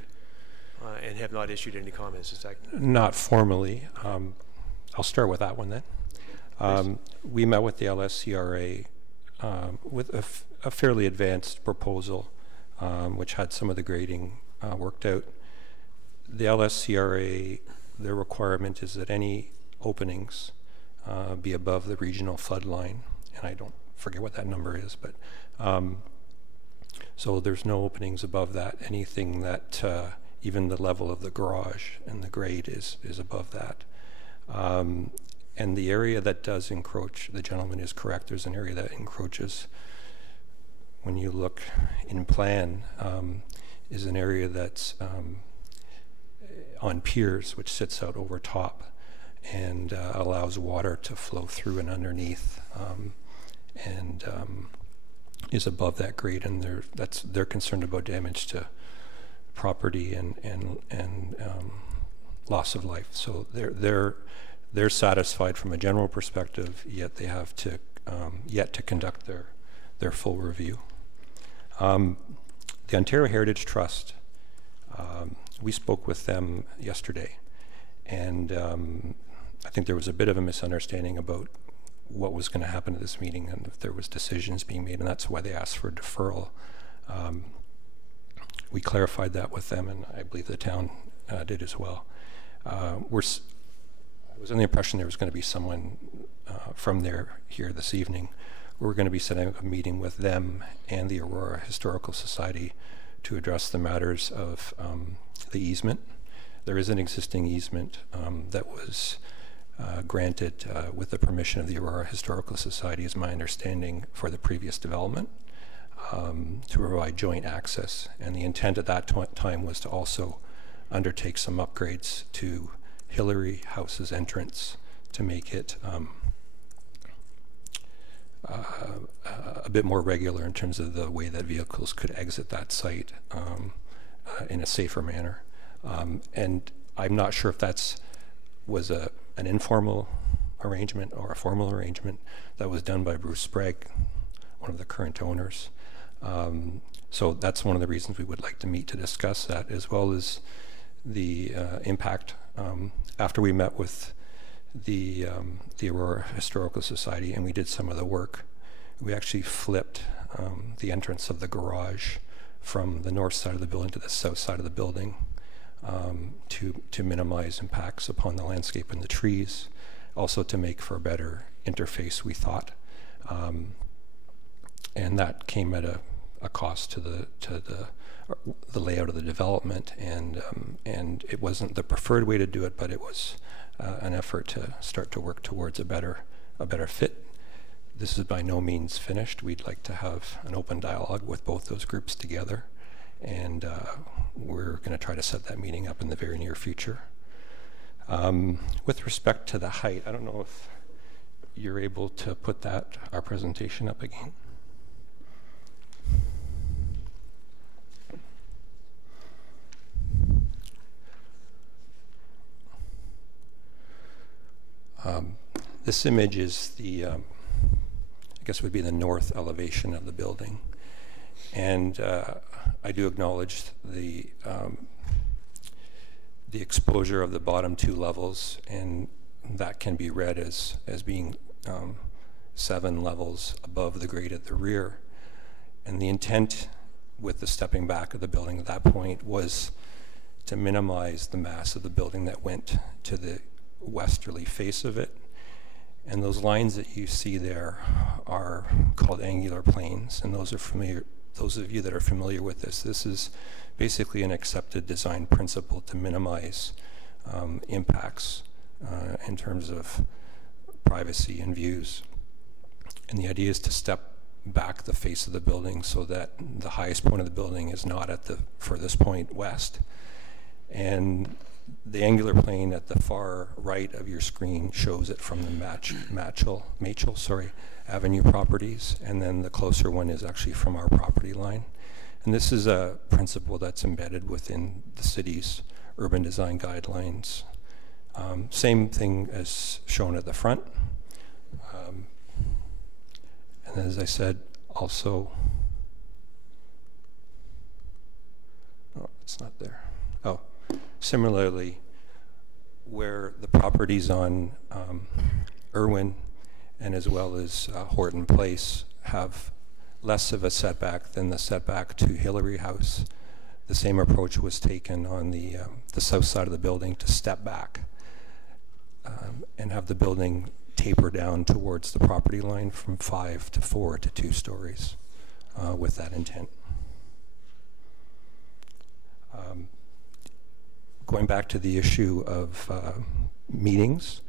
and have not issued any comments. Is that not formally? I'll start with that one then. We met with the LSCRA with a fairly advanced proposal, which had some of the grading worked out. The LSCRA, their requirement is that any openings be above the regional flood line, and I don't forget what that number is, but so there's no openings above that. Anything that even the level of the garage and the grade is above that. And the area that does encroach, the gentleman is correct, there's an area that encroaches. When you look in plan, is an area that's on piers, which sits out over top and allows water to flow through and underneath, and is above that grade, and they're concerned about damage to property and loss of life. So they're satisfied from a general perspective, yet they have to yet to conduct their full review. The Ontario Heritage Trust, we spoke with them yesterday, and I think there was a bit of a misunderstanding about what was going to happen at this meeting and if there was decisions being made, and that's why they asked for a deferral. We clarified that with them, and I believe the town did as well. I was under the impression there was going to be someone from there here this evening. We're going to be setting up a meeting with them and the Aurora Historical Society to address the matters of the easement. There is an existing easement that was granted with the permission of the Aurora Historical Society, is my understanding, for the previous development. To provide joint access, and the intent at that time was to also undertake some upgrades to Hillary House's entrance to make it a bit more regular in terms of the way that vehicles could exit that site in a safer manner. And I'm not sure if that was an informal arrangement or a formal arrangement that was done by Bruce Sprague, one of the current owners. So that's one of the reasons we would like to meet to discuss that, as well as the impact After we met with the Aurora Historical Society and we did some of the work, we actually flipped the entrance of the garage from the north side of the building to the south side of the building to minimize impacts upon the landscape and the trees, also to make for a better interface, we thought. And that came at a cost to the layout of the development, and it wasn't the preferred way to do it, but it was an effort to start to work towards a better fit. This is by no means finished. We'd like to have an open dialogue with both those groups together, and we're going to try to set that meeting up in the very near future. With respect to the height, I don't know if you're able to put our presentation up again. This image is the, I guess would be the north elevation of the building. And I do acknowledge the exposure of the bottom two levels, and that can be read as being 7 levels above the grade at the rear. And the intent with the stepping back of the building at that point was to minimize the mass of the building that went to the westerly face of it. And those lines that you see there are called angular planes, and those of you that are familiar with this is basically an accepted design principle to minimize impacts in terms of privacy and views. And the idea is to step back the face of the building so that the highest point of the building is not at the furthest point west. And the angular plane at the far right of your screen shows it from the Machel Avenue properties, and then the closer one is actually from our property line. And this is a principle that's embedded within the city's urban design guidelines. Same thing as shown at the front. And as I said, also, oh, it's not there. Oh, similarly, where the properties on Irwin and as well as Horton Place have less of a setback than the setback to Hillary House, the same approach was taken on the south side of the building to step back and have the building taper down towards the property line from 5 to 4 to 2 stories with that intent. Going back to the issue of meetings,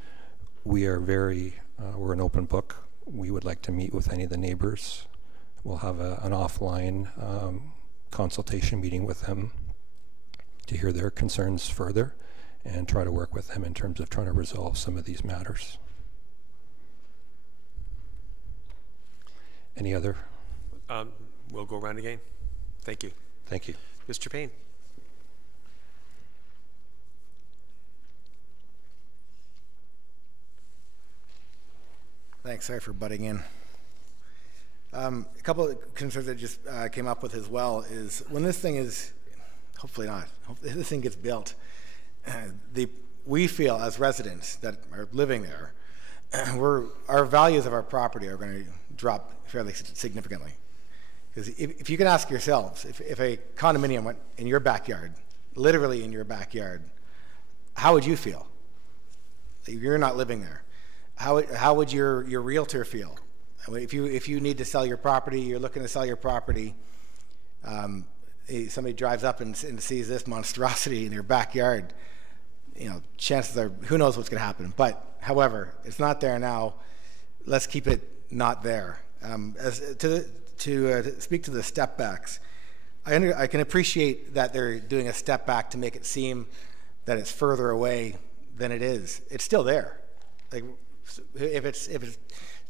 we are we're an open book. We would like to meet with any of the neighbors. We'll have an offline consultation meeting with them to hear their concerns further and try to work with them in terms of trying to resolve some of these matters. Any other? We'll go around again. Thank you. Thank you. Mr. Payne. Thanks. Sorry for butting in. A couple of concerns that just came up with as well is when this thing is, hopefully not, this thing gets built, we feel as residents that are living there, our values of our property are going to drop fairly significantly. Because if you can ask yourselves, if a condominium went in your backyard, literally in your backyard, how would you feel? You're not living there. How would your realtor feel? If you need to sell your property, you're looking to sell your property, somebody drives up and sees this monstrosity in your backyard, chances are, who knows what's going to happen. But however, it's not there now. Let's keep it not there. To speak to the step backs, I can appreciate that they're doing a step back to make it seem that it's further away than it is. It's still there. Like if it's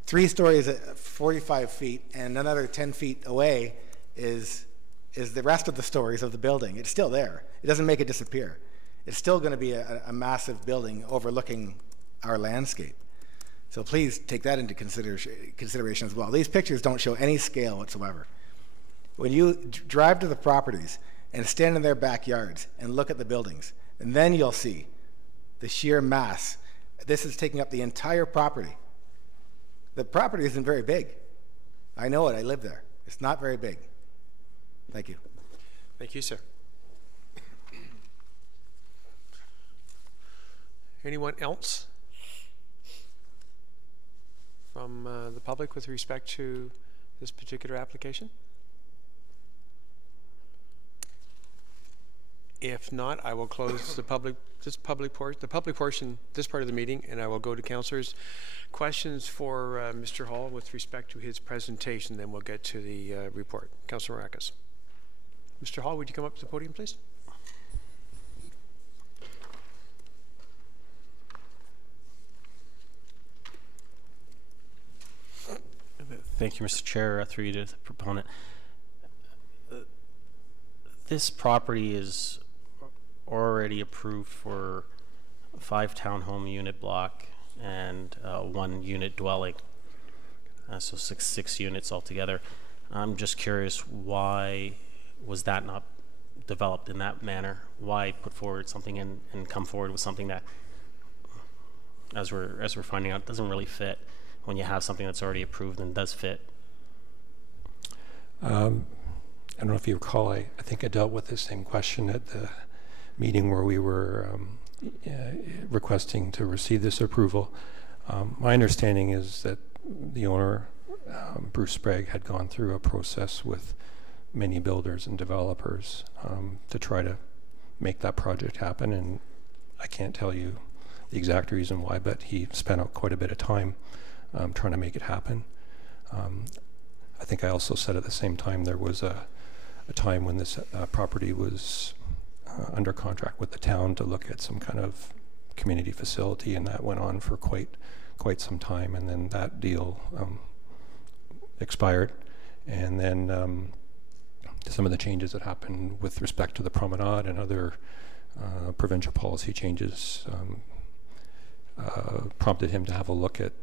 3 stories at 45 feet and another 10 feet away is the rest of the stories of the building. It's still there. It doesn't make it disappear. It's still going to be a massive building overlooking our landscape. So please take that into consideration as well. These pictures don't show any scale whatsoever. When you drive to the properties and stand in their backyards and look at the buildings, and then you'll see the sheer mass. This is taking up the entire property. The property isn't very big. I know it, I live there. It's not very big. Thank you. Thank you, sir. Anyone else from the public with respect to this particular application? If not, I will close the public portion, this part of the meeting, and I will go to councillors' questions for Mr. Hall with respect to his presentation. Then we'll get to the report. Councillor Maracas. Mr. Hall, would you come up to the podium, please? Thank you, Mr. Chair. Through you to the proponent. This property is already approved for a 5 townhome unit block and 1 unit dwelling, so six units altogether. I'm just curious, why was that not developed in that manner? Why put forward something and come forward with something that, as we're finding out, doesn't really fit when you have something that's already approved and does fit? I don't know if you recall, I think I dealt with the same question at the meeting where we were requesting to receive this approval. My understanding is that the owner, Bruce Sprague, had gone through a process with many builders and developers to try to make that project happen, and I can't tell you the exact reason why, but he spent out quite a bit of time trying to make it happen. I think I also said at the same time there was a time when this property was under contract with the town to look at some kind of community facility, and that went on for quite some time, and then that deal expired, and then some of the changes that happened with respect to the promenade and other provincial policy changes prompted him to have a look at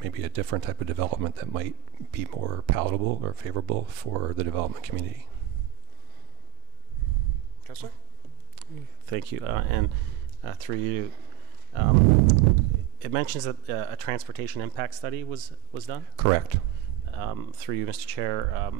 maybe a different type of development that might be more palatable or favorable for the development community. Councillor? Thank you. And through you, it mentions that a transportation impact study was done? Correct. Through you, Mr. Chair,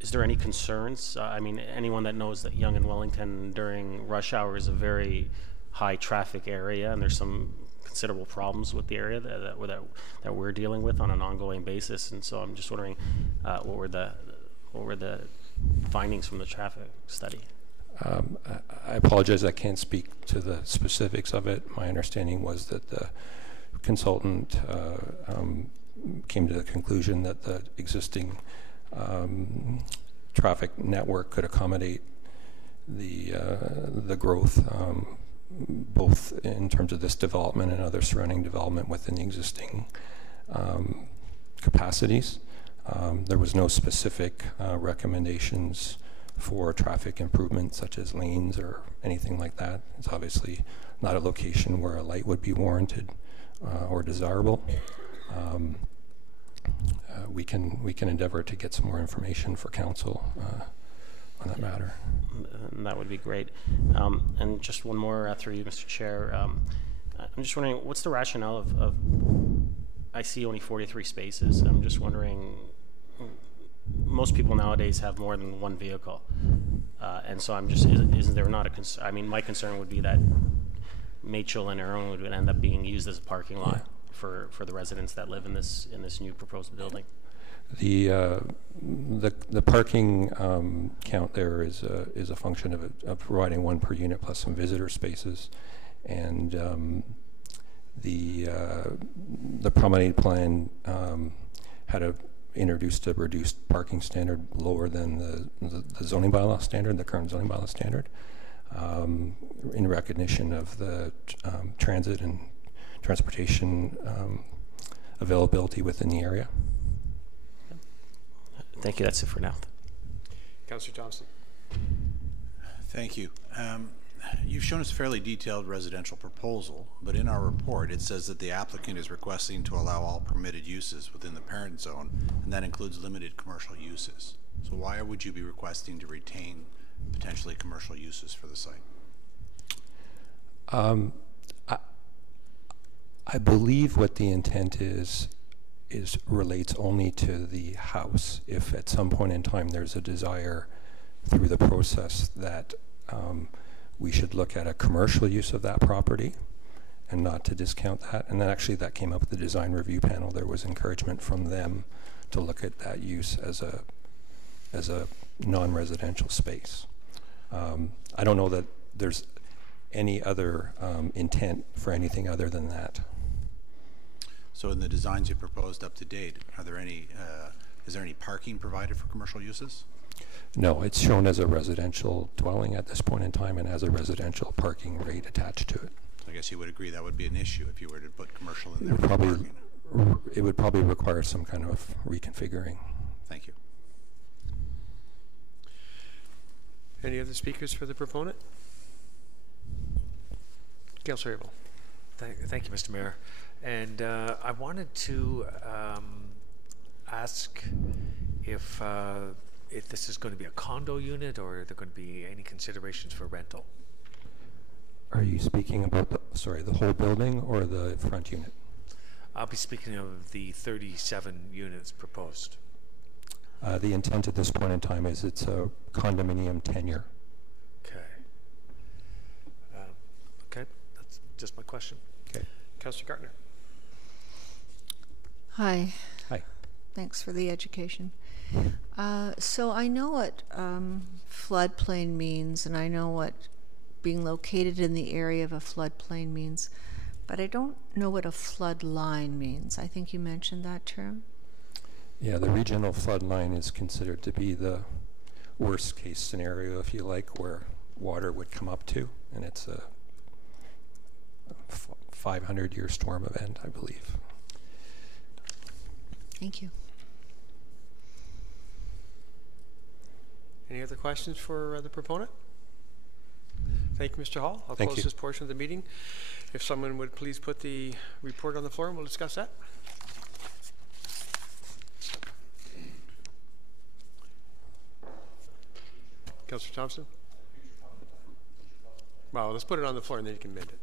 is there any concerns? I mean, anyone that knows that Yonge and Wellington during rush hour is a very high traffic area, and there's some considerable problems with the area that we're dealing with on an ongoing basis, and so I'm just wondering what were the findings from the traffic study? I apologize, I can't speak to the specifics of it. My understanding was that the consultant came to the conclusion that the existing traffic network could accommodate the growth, both in terms of this development and other surrounding development within the existing capacities. There was no specific recommendations for traffic improvements such as lanes or anything like that. It's obviously not a location where a light would be warranted or desirable. We can endeavor to get some more information for council on that matter. And that would be great. And just one more through you, Mr. Chair. I'm just wondering, what's the rationale of I see only 43 spaces. I'm just wondering, most people nowadays have more than one vehicle. And so I'm just, isn't there not a concern? I mean, my concern would be that Machel and Erwin would end up being used as a parking lot for the residents that live in this new proposed building. The parking count there is a function of providing one per unit plus some visitor spaces, and the promenade plan had introduced a reduced parking standard lower than the zoning bylaw standard, the current zoning bylaw standard, in recognition of the transit and transportation availability within the area. Thank you. That's it for now. Councillor Thompson. Thank you. You've shown us a fairly detailed residential proposal, but in our report it says that the applicant is requesting to allow all permitted uses within the parent zone, and that includes limited commercial uses. So why would you be requesting to retain potentially commercial uses for the site? I believe what the intent is relates only to the house. If at some point in time there's a desire through the process that we should look at a commercial use of that property and not to discount that. And then actually that came up at the design review panel. There was encouragement from them to look at that use as a non-residential space. I don't know that there's any other intent for anything other than that. So in the designs you proposed up to date, are there any, is there any parking provided for commercial uses? No, it's shown as a residential dwelling at this point in time and has a residential parking rate attached to it. So I guess you would agree that would be an issue if you were to put commercial in It there. would probably require some kind of reconfiguring. Thank you. Any other speakers for the proponent? Councillor Abel. Thank you, Mr. Mayor. And I wanted to ask if this is going to be a condo unit or are there going to be any considerations for rental? Are you speaking about the whole building or the front unit? I'll be speaking of the 37 units proposed. The intent at this point in time is it's a condominium tenure. Okay. Okay, that's just my question. Okay. Councillor Gartner. Hi. Hi. Thanks for the education. So I know what floodplain means, and I know what being located in the area of a floodplain means, but I don't know what a flood line means. I think you mentioned that term. Yeah, the regional flood line is considered to be the worst case scenario, if you like, where water would come up to, and it's a 500-year storm event, I believe. Thank you. Any other questions for the proponent? Thank you, Mr. Hall. I'll Thank close you. this portion of the meeting. If someone would please put the report on the floor and we'll discuss that. Councillor Thompson? Well, let's put it on the floor and then you can amend it.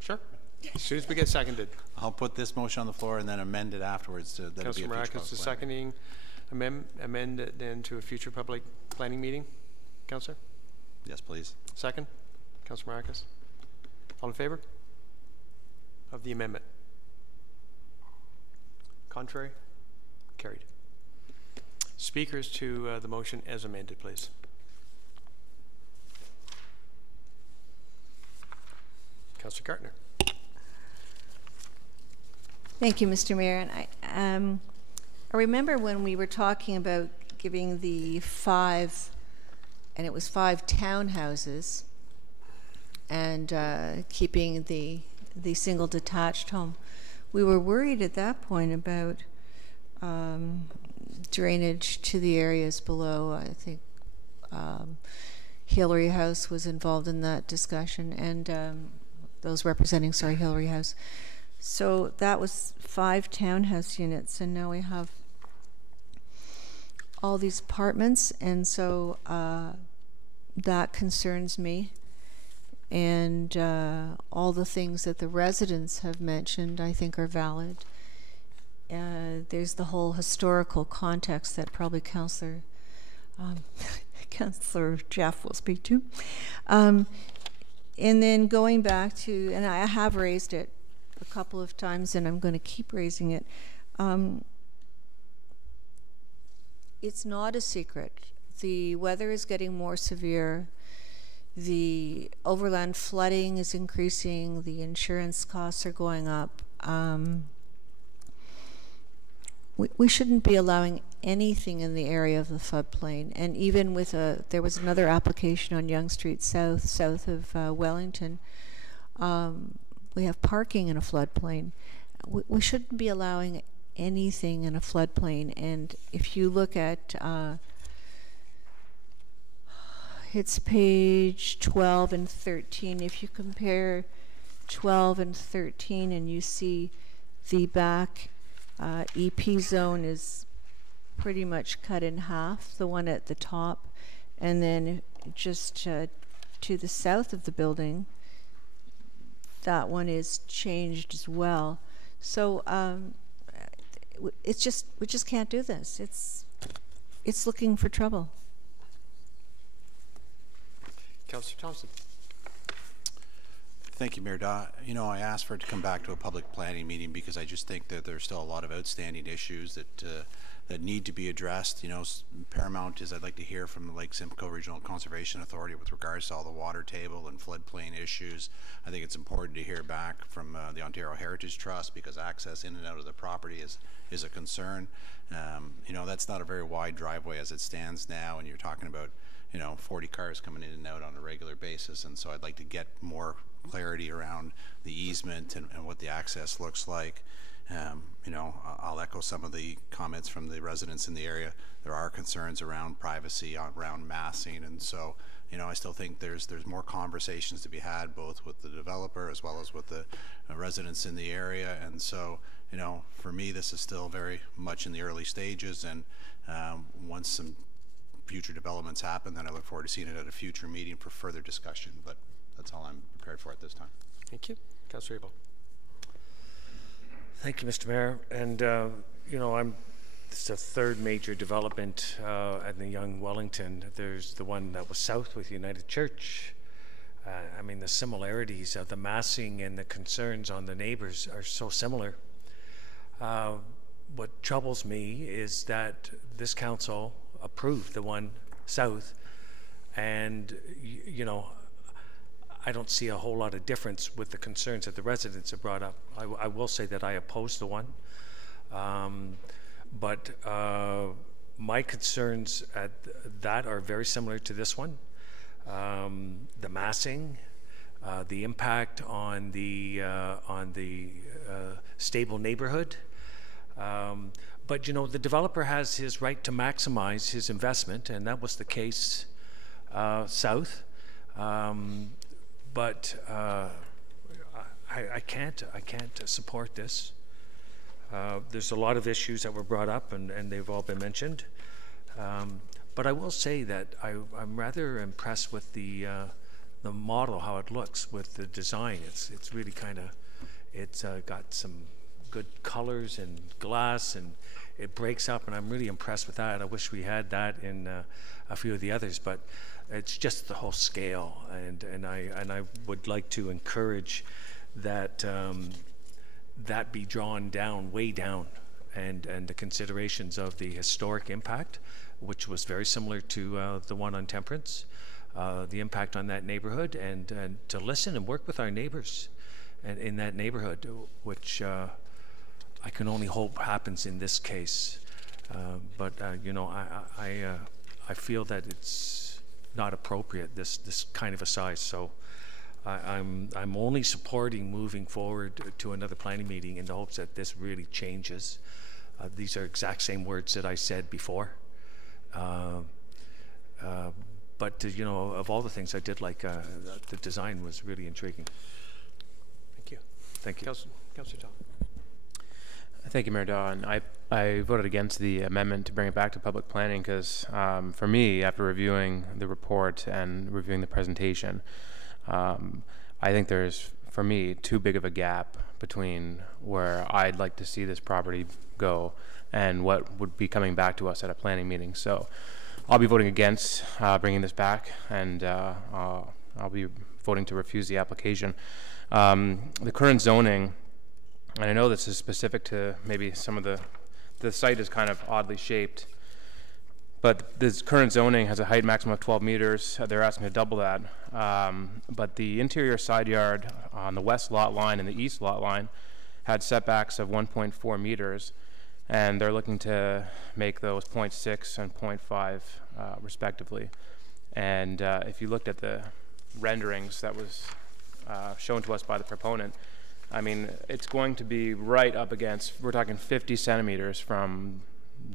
Sure. As soon as we get seconded. I'll put this motion on the floor and then amend it afterwards to that it be a Councillor future Maracus public is plan. seconding. Amend it then to a future public planning meeting. Councillor? Yes, please. Second? Councillor Maracus? All in favor of the amendment? Contrary? Carried. Speakers to the motion as amended, please. Councillor Gartner. Thank you, Mr. Mayor. And I remember when we were talking about giving the 5 townhouses and keeping the single detached home. We were worried at that point about drainage to the areas below. I think Hillary House was involved in that discussion, and those representing, Hillary House. So that was 5 townhouse units, and now we have all these apartments, and so that concerns me. And all the things that the residents have mentioned, I think, are valid. There's the whole historical context that probably Councillor Jeff will speak to. And then going back to, and I have raised it a couple of times, and I'm going to keep raising it. It's not a secret. The weather is getting more severe. The overland flooding is increasing. The insurance costs are going up. We shouldn't be allowing anything in the area of the floodplain. And even with there was another application on Yonge Street south of Wellington. We have parking in a floodplain. We shouldn't be allowing anything in a floodplain. And if you look at it's page 12 and 13. If you compare 12 and 13 and you see the back EP zone is pretty much cut in half, the one at the top, and then just to the south of the building, that one is changed as well. So it's just, we just can't do this. It's looking for trouble. Councillor Thompson. Thank you, Mayor Daw. You know, I asked for it to come back to a public planning meeting because I just think that there's still a lot of outstanding issues that need to be addressed. You know, paramount is I'd like to hear from the Lake Simcoe Regional Conservation Authority with regards to all the water table and floodplain issues. I think it's important to hear back from the Ontario Heritage Trust because access in and out of the property is a concern. You know, that's not a very wide driveway as it stands now, and you're talking about, you know, 40 cars coming in and out on a regular basis, and so I'd like to get more clarity around the easement and what the access looks like. You know, I'll echo some of the comments from the residents in the area. There are concerns around privacy, around massing, and so, you know, I still think there's more conversations to be had, both with the developer as well as with the residents in the area. And so, you know, for me, this is still very much in the early stages, and once some future developments happen, then I look forward to seeing it at a future meeting for further discussion. But that's all I'm prepared for at this time. Thank you. Councillor Abel. Thank you, Mr. Mayor. And, you know, it's the third major development at the Yonge Wellington. There's the one that was south with United Church. I mean, the similarities of the massing and the concerns on the neighbors are so similar. What troubles me is that this council approved the one south, and, you know, I don't see a whole lot of difference with the concerns that the residents have brought up. I will say that I oppose the one, but my concerns at that are very similar to this one. The massing, the impact on the stable neighborhood. But, you know, the developer has his right to maximize his investment, and that was the case south. But I can't support this. There's a lot of issues that were brought up, and they've all been mentioned. But I will say that I'm rather impressed with the model, how it looks with the design. It's really kind of, it's got some good colors and glass, and it breaks up, and I'm really impressed with that. I wish we had that in a few of the others, but it's just the whole scale, and I would like to encourage that that be drawn down, way down, and the considerations of the historic impact, which was very similar to the one on Temperance, the impact on that neighborhood, and to listen and work with our neighbors and in that neighborhood, which I can only hope happens in this case. But you know, I feel that it's not appropriate, this kind of a size. So I'm only supporting moving forward to another planning meeting in the hopes that this really changes. These are exact same words that I said before. But you know, of all the things I did like, the design was really intriguing. Thank you. Thank you. Councillor Tom. Thank you, Mayor Daw. And I voted against the amendment to bring it back to public planning because for me, after reviewing the report and reviewing the presentation, I think there's, for me, too big of a gap between where I'd like to see this property go and what would be coming back to us at a planning meeting. So I'll be voting against bringing this back, and I'll be voting to refuse the application. The current zoning, and I know this is specific to maybe some of the site is kind of oddly shaped, but this current zoning has a height maximum of 12 meters. They're asking to double that. But the interior side yard on the west lot line and the east lot line had setbacks of 1.4 meters, and they're looking to make those 0.6 and 0.5 respectively. And if you looked at the renderings that was shown to us by the proponent, I mean, it's going to be right up against, we're talking 50 centimeters from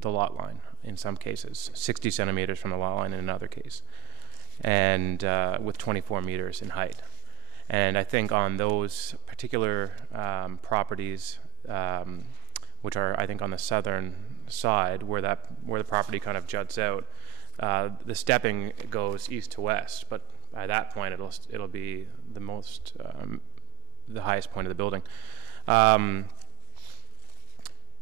the lot line in some cases, 60 centimeters from the lot line in another case, and with 24 meters in height. And I think on those particular properties, which are, I think, on the southern side, where the property kind of juts out, the stepping goes east to west, but at that point it'll be the most the highest point of the building.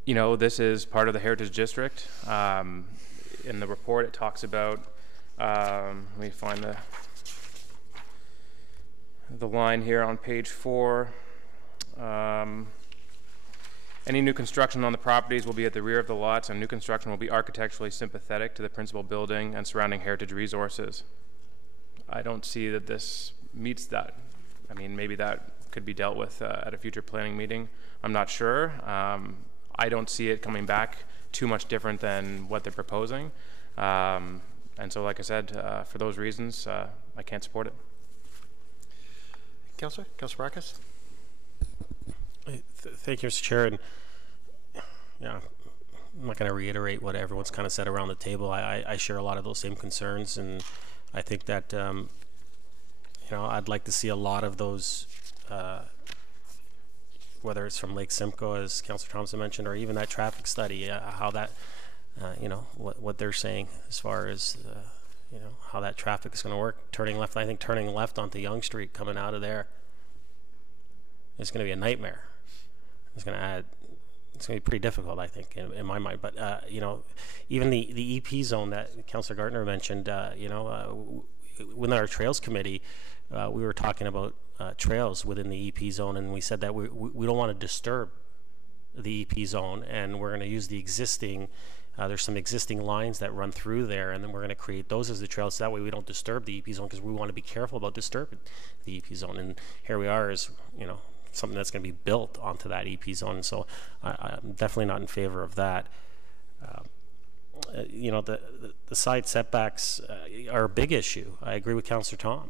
You know, this is part of the Heritage District. In the report, it talks about. Let me find the line here on page 4. Any new construction on the properties will be at the rear of the lots, and new construction will be architecturally sympathetic to the principal building and surrounding heritage resources. I don't see that this meets that. I mean, maybe that could be dealt with at a future planning meeting. I'm not sure. I don't see it coming back too much different than what they're proposing. And so, like I said, for those reasons, I can't support it. Councillor Marcus. Thank you, Mr. Chair. And yeah, I'm not going to reiterate what everyone's kind of said around the table. I share a lot of those same concerns, and I think that you know, I'd like to see a lot of those, whether it's from Lake Simcoe, as Councillor Thompson mentioned, or even that traffic study, how that, you know, what they're saying as far as you know, how that traffic is going to work. Turning left, I think turning left onto Yonge Street coming out of there is going to be a nightmare. It's going to be pretty difficult, I think, in my mind. But you know, even the EP zone that Councillor Gartner mentioned, you know, within our Trails Committee, we were talking about trails within the EP zone, and we said that we don't want to disturb the EP zone, and we're going to use the existing. There's some existing lines that run through there, and then we're going to create those as the trails. So that way we don't disturb the EP zone, because we want to be careful about disturbing the EP zone. And here we are, is, you know, something that's going to be built onto that EP zone. And so I'm definitely not in favor of that. You know, the side setbacks are a big issue. I agree with Councillor Tom.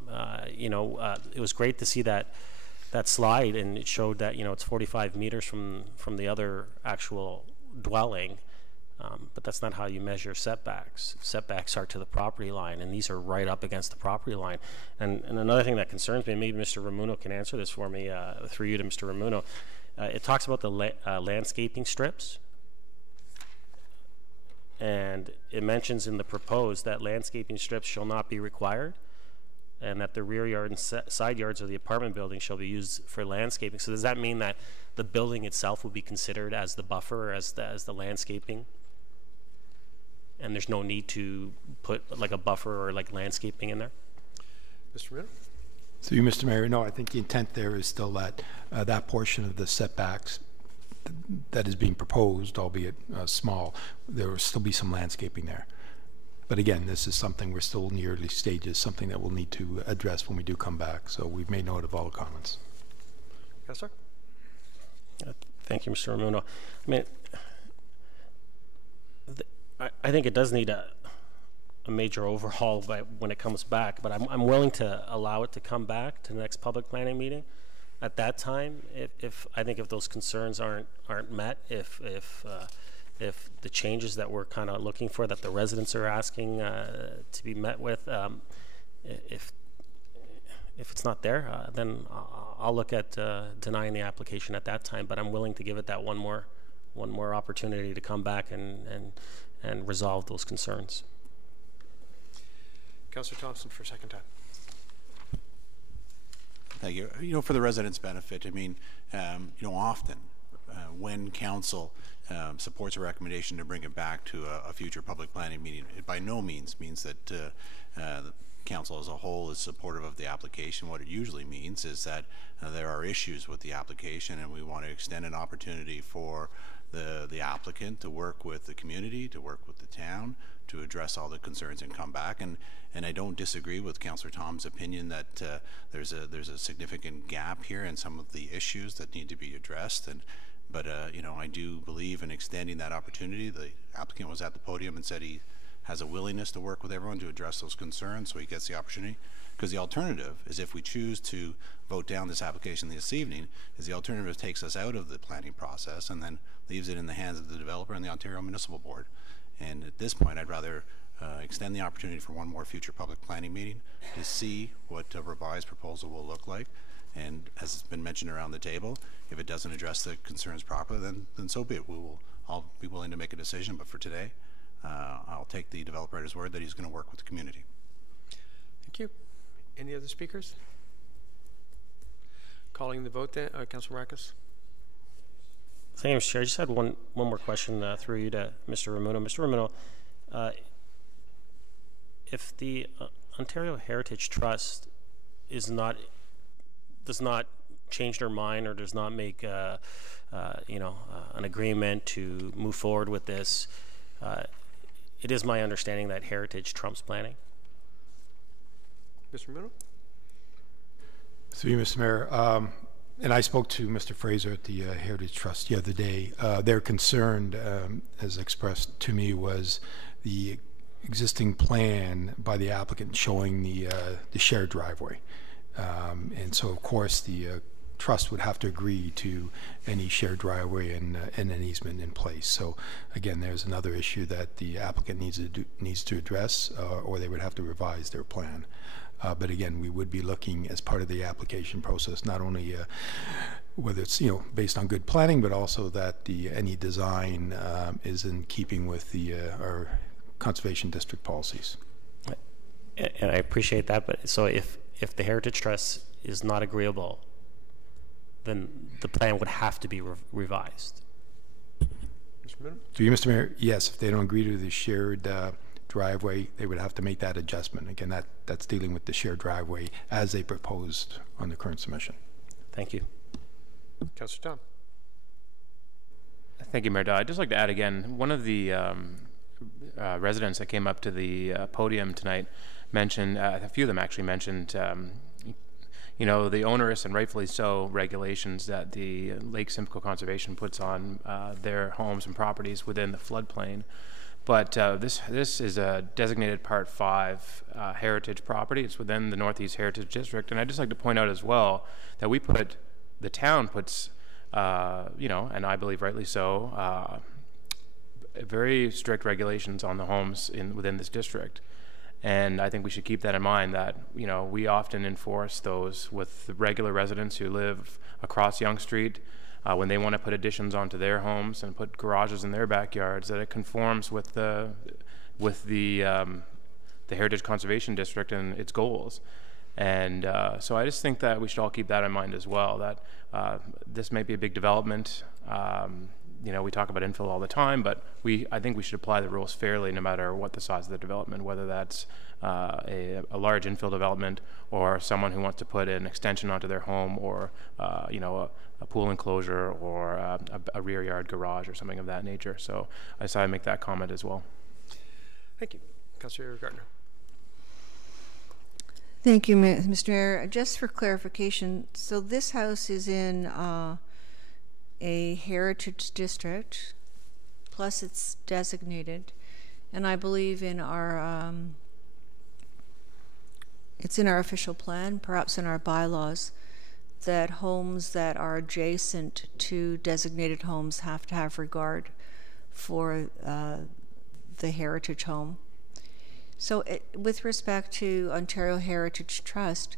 You know, it was great to see that slide, and it showed that, you know, it's 45 meters from the other actual dwelling. But that's not how you measure setbacks. Setbacks are to the property line, and these are right up against the property line. And another thing that concerns me, maybe Mr. Ramuno can answer this for me, through you to Mr. Ramuno, it talks about the landscaping strips. And it mentions in the proposed that landscaping strips shall not be required, and that the rear yard and side yards of the apartment building shall be used for landscaping. So does that mean that the building itself will be considered as the buffer, as the landscaping? And there's no need to put like a buffer or like landscaping in there? Mr. Ritter? So you, Mr. Mayor, no, I think the intent there is still that that portion of the setbacks that is being proposed, albeit small, there will still be some landscaping there. But again, this is something we're still in the early stages, something that we'll need to address when we do come back. So we've made note of all the comments. Yes, sir. Thank you, Mr. Ramuno. I mean, I think it does need a major overhaul when it comes back, but I'm willing to allow it to come back to the next public planning meeting. At that time, if I think if those concerns aren't met, if the changes that we're kind of looking for, that the residents are asking to be met with, if it's not there, then I'll look at denying the application at that time. But I'm willing to give it that one more opportunity to come back and resolve those concerns. Councillor Thompson for a second time. Thank you. You know, for the residents' benefit, I mean, you know, often when council supports a recommendation to bring it back to a future public planning meeting, it by no means means that the council as a whole is supportive of the application. What it usually means is that there are issues with the application, and we want to extend an opportunity for the applicant to work with the community, to work with the town, to address all the concerns and come back. And I don't disagree with Councillor Tom's opinion that there's a significant gap here in some of the issues that need to be addressed. But you know, I do believe in extending that opportunity. The applicant was at the podium and said he has a willingness to work with everyone to address those concerns, so he gets the opportunity. Because the alternative is, if we choose to vote down this application this evening, is the alternative takes us out of the planning process and then leaves it in the hands of the developer and the Ontario Municipal Board. And at this point, I'd rather extend the opportunity for one more future public planning meeting to see what a revised proposal will look like. And as it's been mentioned around the table, if it doesn't address the concerns properly, then so be it. I'll be willing to make a decision. But for today, I'll take the developer at his word that he's going to work with the community. Thank you. Any other speakers? Calling the vote then, Councilor Marcus. Thank you, Mr. Chair. I just had one more question through you to Mr. Ramuno. Mr. Ramuno, if the Ontario Heritage Trust does not change their mind or does not make an agreement to move forward with this, it is my understanding that heritage trumps planning. Mr. Ramuno? Through you, Mr. Mayor. And I spoke to Mr. Fraser at the Heritage Trust the other day. Their concern, as expressed to me, was the existing plan by the applicant showing the shared driveway. And so, of course, the trust would have to agree to any shared driveway and an easement in place. So, again, there's another issue that the applicant needs to address, or they would have to revise their plan. But again, we would be looking as part of the application process, not only whether it's based on good planning, but also that any design is in keeping with our conservation district policies. And I appreciate that, but so if the Heritage Trust is not agreeable, then the plan would have to be revised. To you, Mr. Mayor, yes, if they don't agree to the shared driveway, they would have to make that adjustment. Again, that's dealing with the shared driveway as they proposed on the current submission. Thank you. Councilor Tom. Thank you, Mayor Dodd. I'd just like to add again, one of the residents that came up to the podium tonight mentioned, a few of them actually mentioned, the onerous and rightfully so regulations that the Lake Simcoe Conservation puts on their homes and properties within the floodplain. But this is a designated Part 5 heritage property. It's within the Northeast Heritage District. And I'd just like to point out as well that the town puts, and I believe rightly so, very strict regulations on the homes within this district. And I think we should keep that in mind, that we often enforce those with the regular residents who live across Yonge Street when they want to put additions onto their homes and put garages in their backyards, that it conforms with the Heritage Conservation District and its goals. And so I just think that we should all keep that in mind as well, that this may be a big development. We talk about infill all the time, but I think we should apply the rules fairly no matter what the size of the development, whether that's a large infill development or someone who wants to put an extension onto their home, or a pool enclosure, or a rear yard garage or something of that nature. So I decided to make that comment as well. Thank you. Councilor Gardner. Thank you, Mr. Mayor. Just for clarification, so this house is in a heritage district, plus it's designated, and I believe in our it's in our official plan, perhaps in our bylaws, that homes that are adjacent to designated homes have to have regard for the heritage home. So with respect to Ontario Heritage Trust,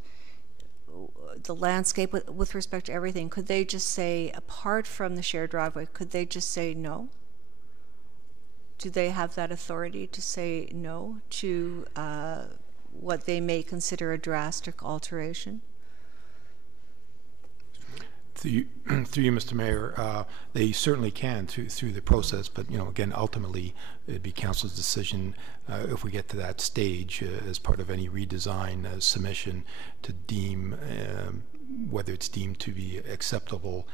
the landscape with respect to everything, could they just say, apart from the shared driveway, could they just say no? Do they have that authority to say no to what they may consider a drastic alteration? Through you, Mr. Mayor, they certainly can through the process, but again, ultimately it'd be council's decision if we get to that stage as part of any redesign submission to deem whether it's deemed to be acceptable,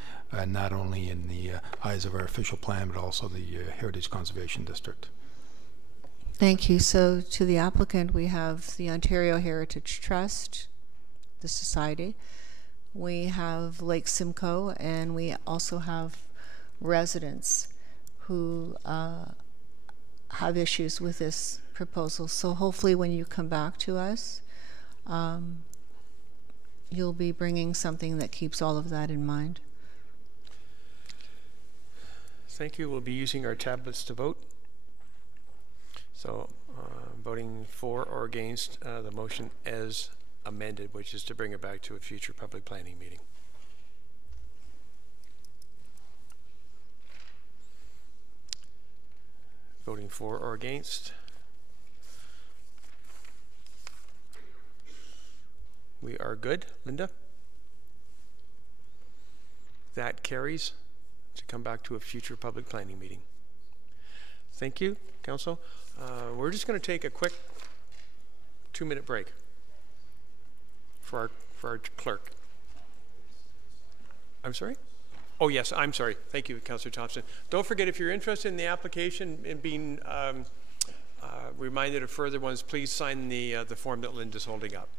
not only in the eyes of our official plan, but also the Heritage Conservation District. Thank you. So to the applicant, we have the Ontario Heritage Trust, the Society. We have Lake Simcoe, and we also have residents who have issues with this proposal. So hopefully when you come back to us, you'll be bringing something that keeps all of that in mind. Thank you. We'll be using our tablets to vote. So voting for or against the motion as amended, which is to bring it back to a future public planning meeting. Voting for or against. We are good. Linda? That carries to come back to a future public planning meeting. Thank you, Council. We're just going to take a quick 2-minute break for our clerk. I'm sorry? Oh, yes, I'm sorry. Thank you, Councillor Thompson. Don't forget, if you're interested in the application and being reminded of further ones, please sign the form that Linda's holding up.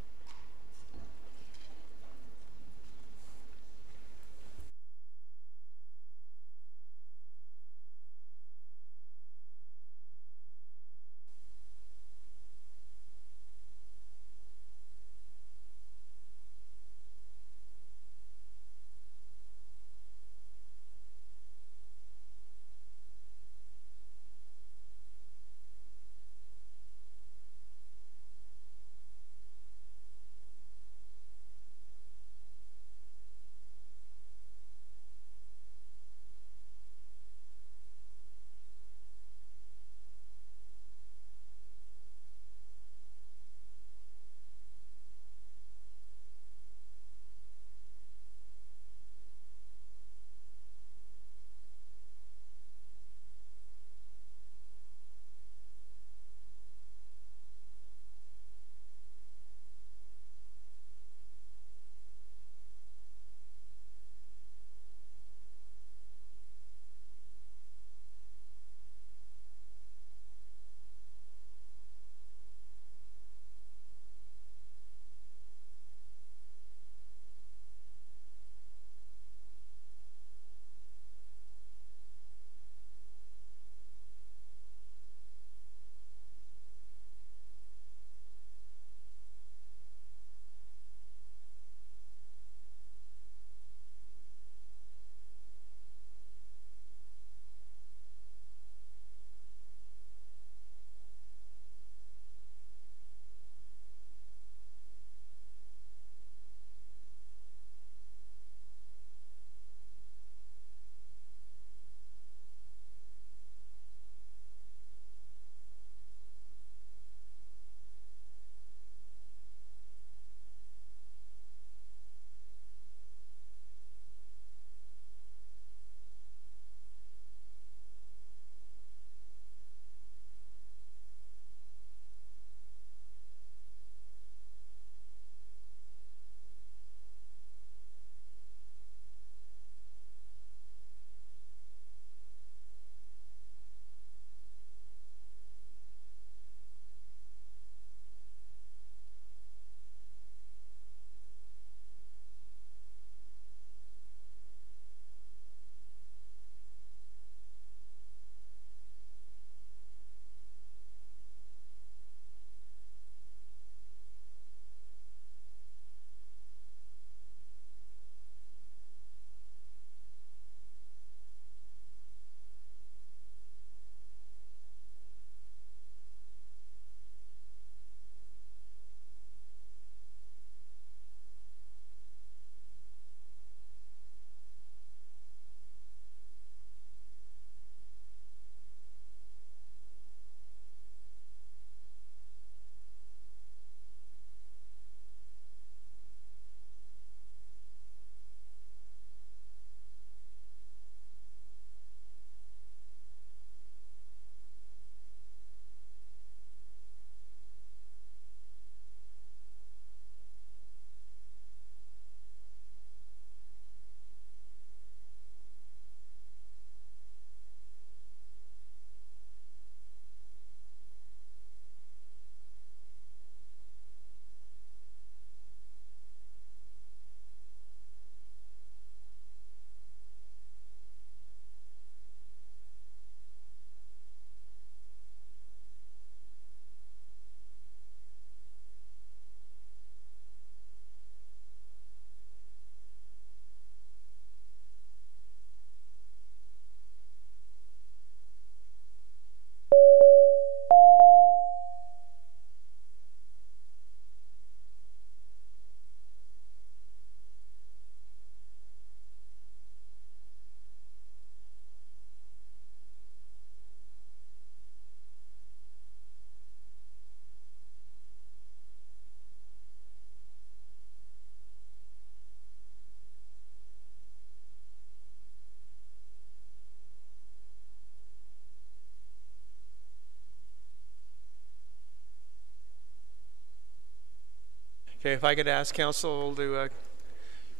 Okay, if I could ask council to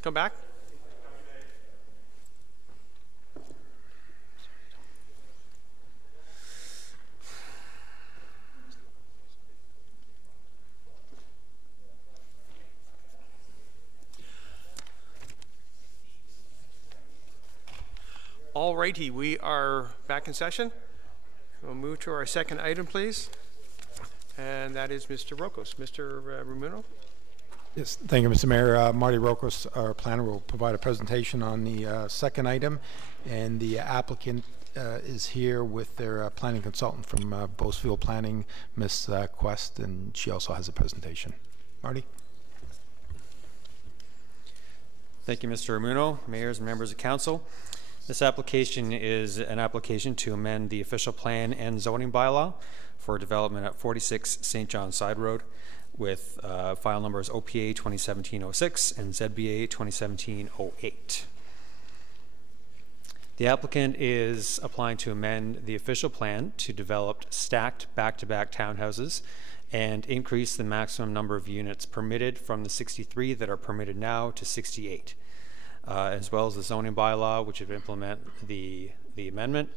come back. All righty, we are back in session. We'll move to our second item, please. And that is Mr. Rokos. Mr. Rumuno? Yes, thank you, Mr. Mayor. Marty Rokos, our planner, will provide a presentation on the second item. And the applicant is here with their planning consultant from Bosefield Planning, Ms. Quest, and she also has a presentation. Marty? Thank you, Mr. Rumuno, mayors and members of council. This application is an application to amend the official plan and zoning bylaw for development at 46 St. John Side Road with file numbers OPA 2017-06 and ZBA 2017-08. The applicant is applying to amend the official plan to develop stacked back-to-back townhouses and increase the maximum number of units permitted from the 63 that are permitted now to 68. As well as the zoning bylaw, which would implement the amendment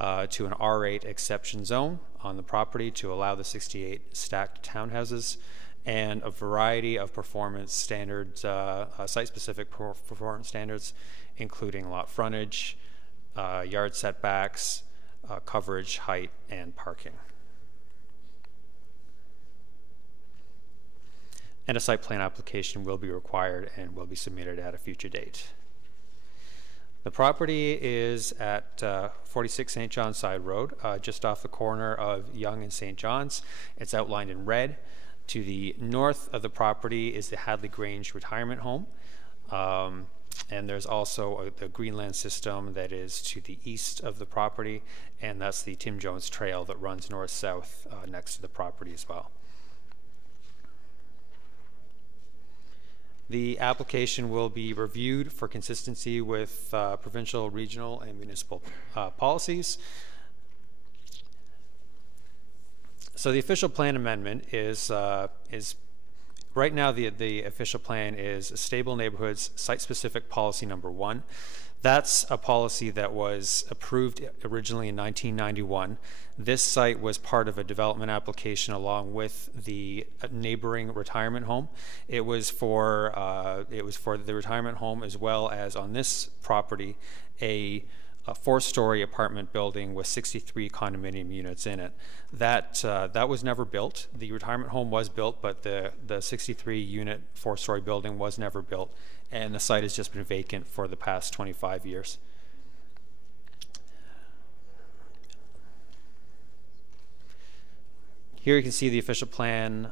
to an R8 exception zone on the property to allow the 68 stacked townhouses, and a variety of performance standards, site-specific performance standards, including lot frontage, yard setbacks, coverage, height, and parking. And a site plan application will be required and will be submitted at a future date. The property is at 46 St. John Side Road, just off the corner of Yonge and St. John's. It's outlined in red. To the north of the property is the Hadley Grange retirement home. And there's also the Greenland system that is to the east of the property, and that's the Tim Jones Trail that runs north-south next to the property as well. The application will be reviewed for consistency with provincial, regional, and municipal policies. So the official plan amendment is right now the official plan is Stable Neighborhoods Site-Specific Policy Number 1. That's a policy that was approved originally in 1991. This site was part of a development application along with the neighboring retirement home. It was for the retirement home, as well as on this property a 4-story apartment building with 63 condominium units in it. That was never built. The retirement home was built, but the 63-unit 4-story building was never built, and the site has just been vacant for the past 25 years. Here you can see the official plan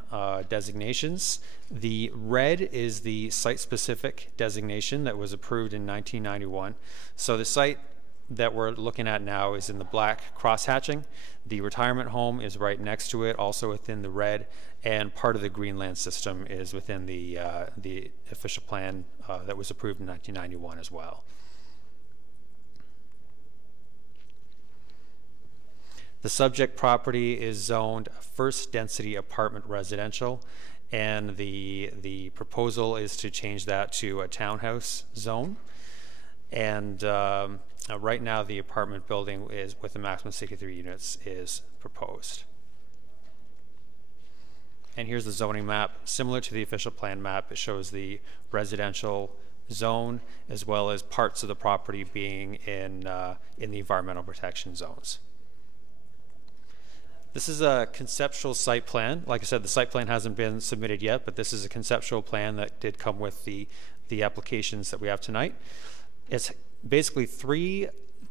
designations. The red is the site-specific designation that was approved in 1991. So the site that we're looking at now is in the black cross-hatching. The retirement home is right next to it, also within the red, and part of the Greenland system is within the official plan that was approved in 1991 as well. The subject property is zoned first density apartment residential, and the proposal is to change that to a townhouse zone. And right now the apartment building is with a maximum 63 units is proposed. And here's the zoning map. Similar to the official plan map, it shows the residential zone as well as parts of the property being in the environmental protection zones. This is a conceptual site plan. Like I said, the site plan hasn't been submitted yet, but this is a conceptual plan that did come with the applications that we have tonight. It's basically 3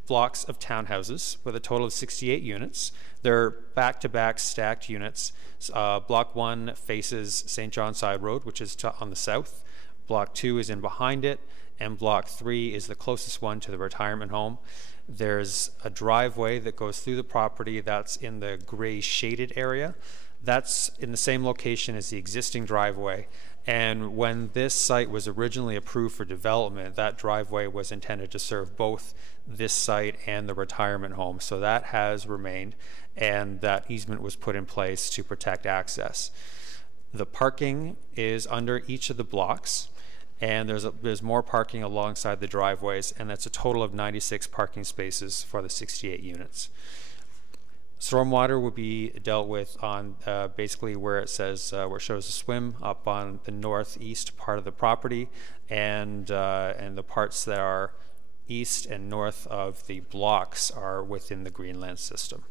blocks of townhouses with a total of 68 units. They're back-to-back stacked units. Block 1 faces St. John Side Road, which is on the south. Block 2 is in behind it, and Block 3 is the closest one to the retirement home. There's a driveway that goes through the property that's in the gray shaded area. That's in the same location as the existing driveway. And when this site was originally approved for development, that driveway was intended to serve both this site and the retirement home. So that has remained, and that easement was put in place to protect access. The parking is under each of the blocks, and there's more parking alongside the driveways, and that's a total of 96 parking spaces for the 68 units. Stormwater will be dealt with on basically where it says, where it shows the swim up on the northeast part of the property, and the parts that are east and north of the blocks are within the Greenland system.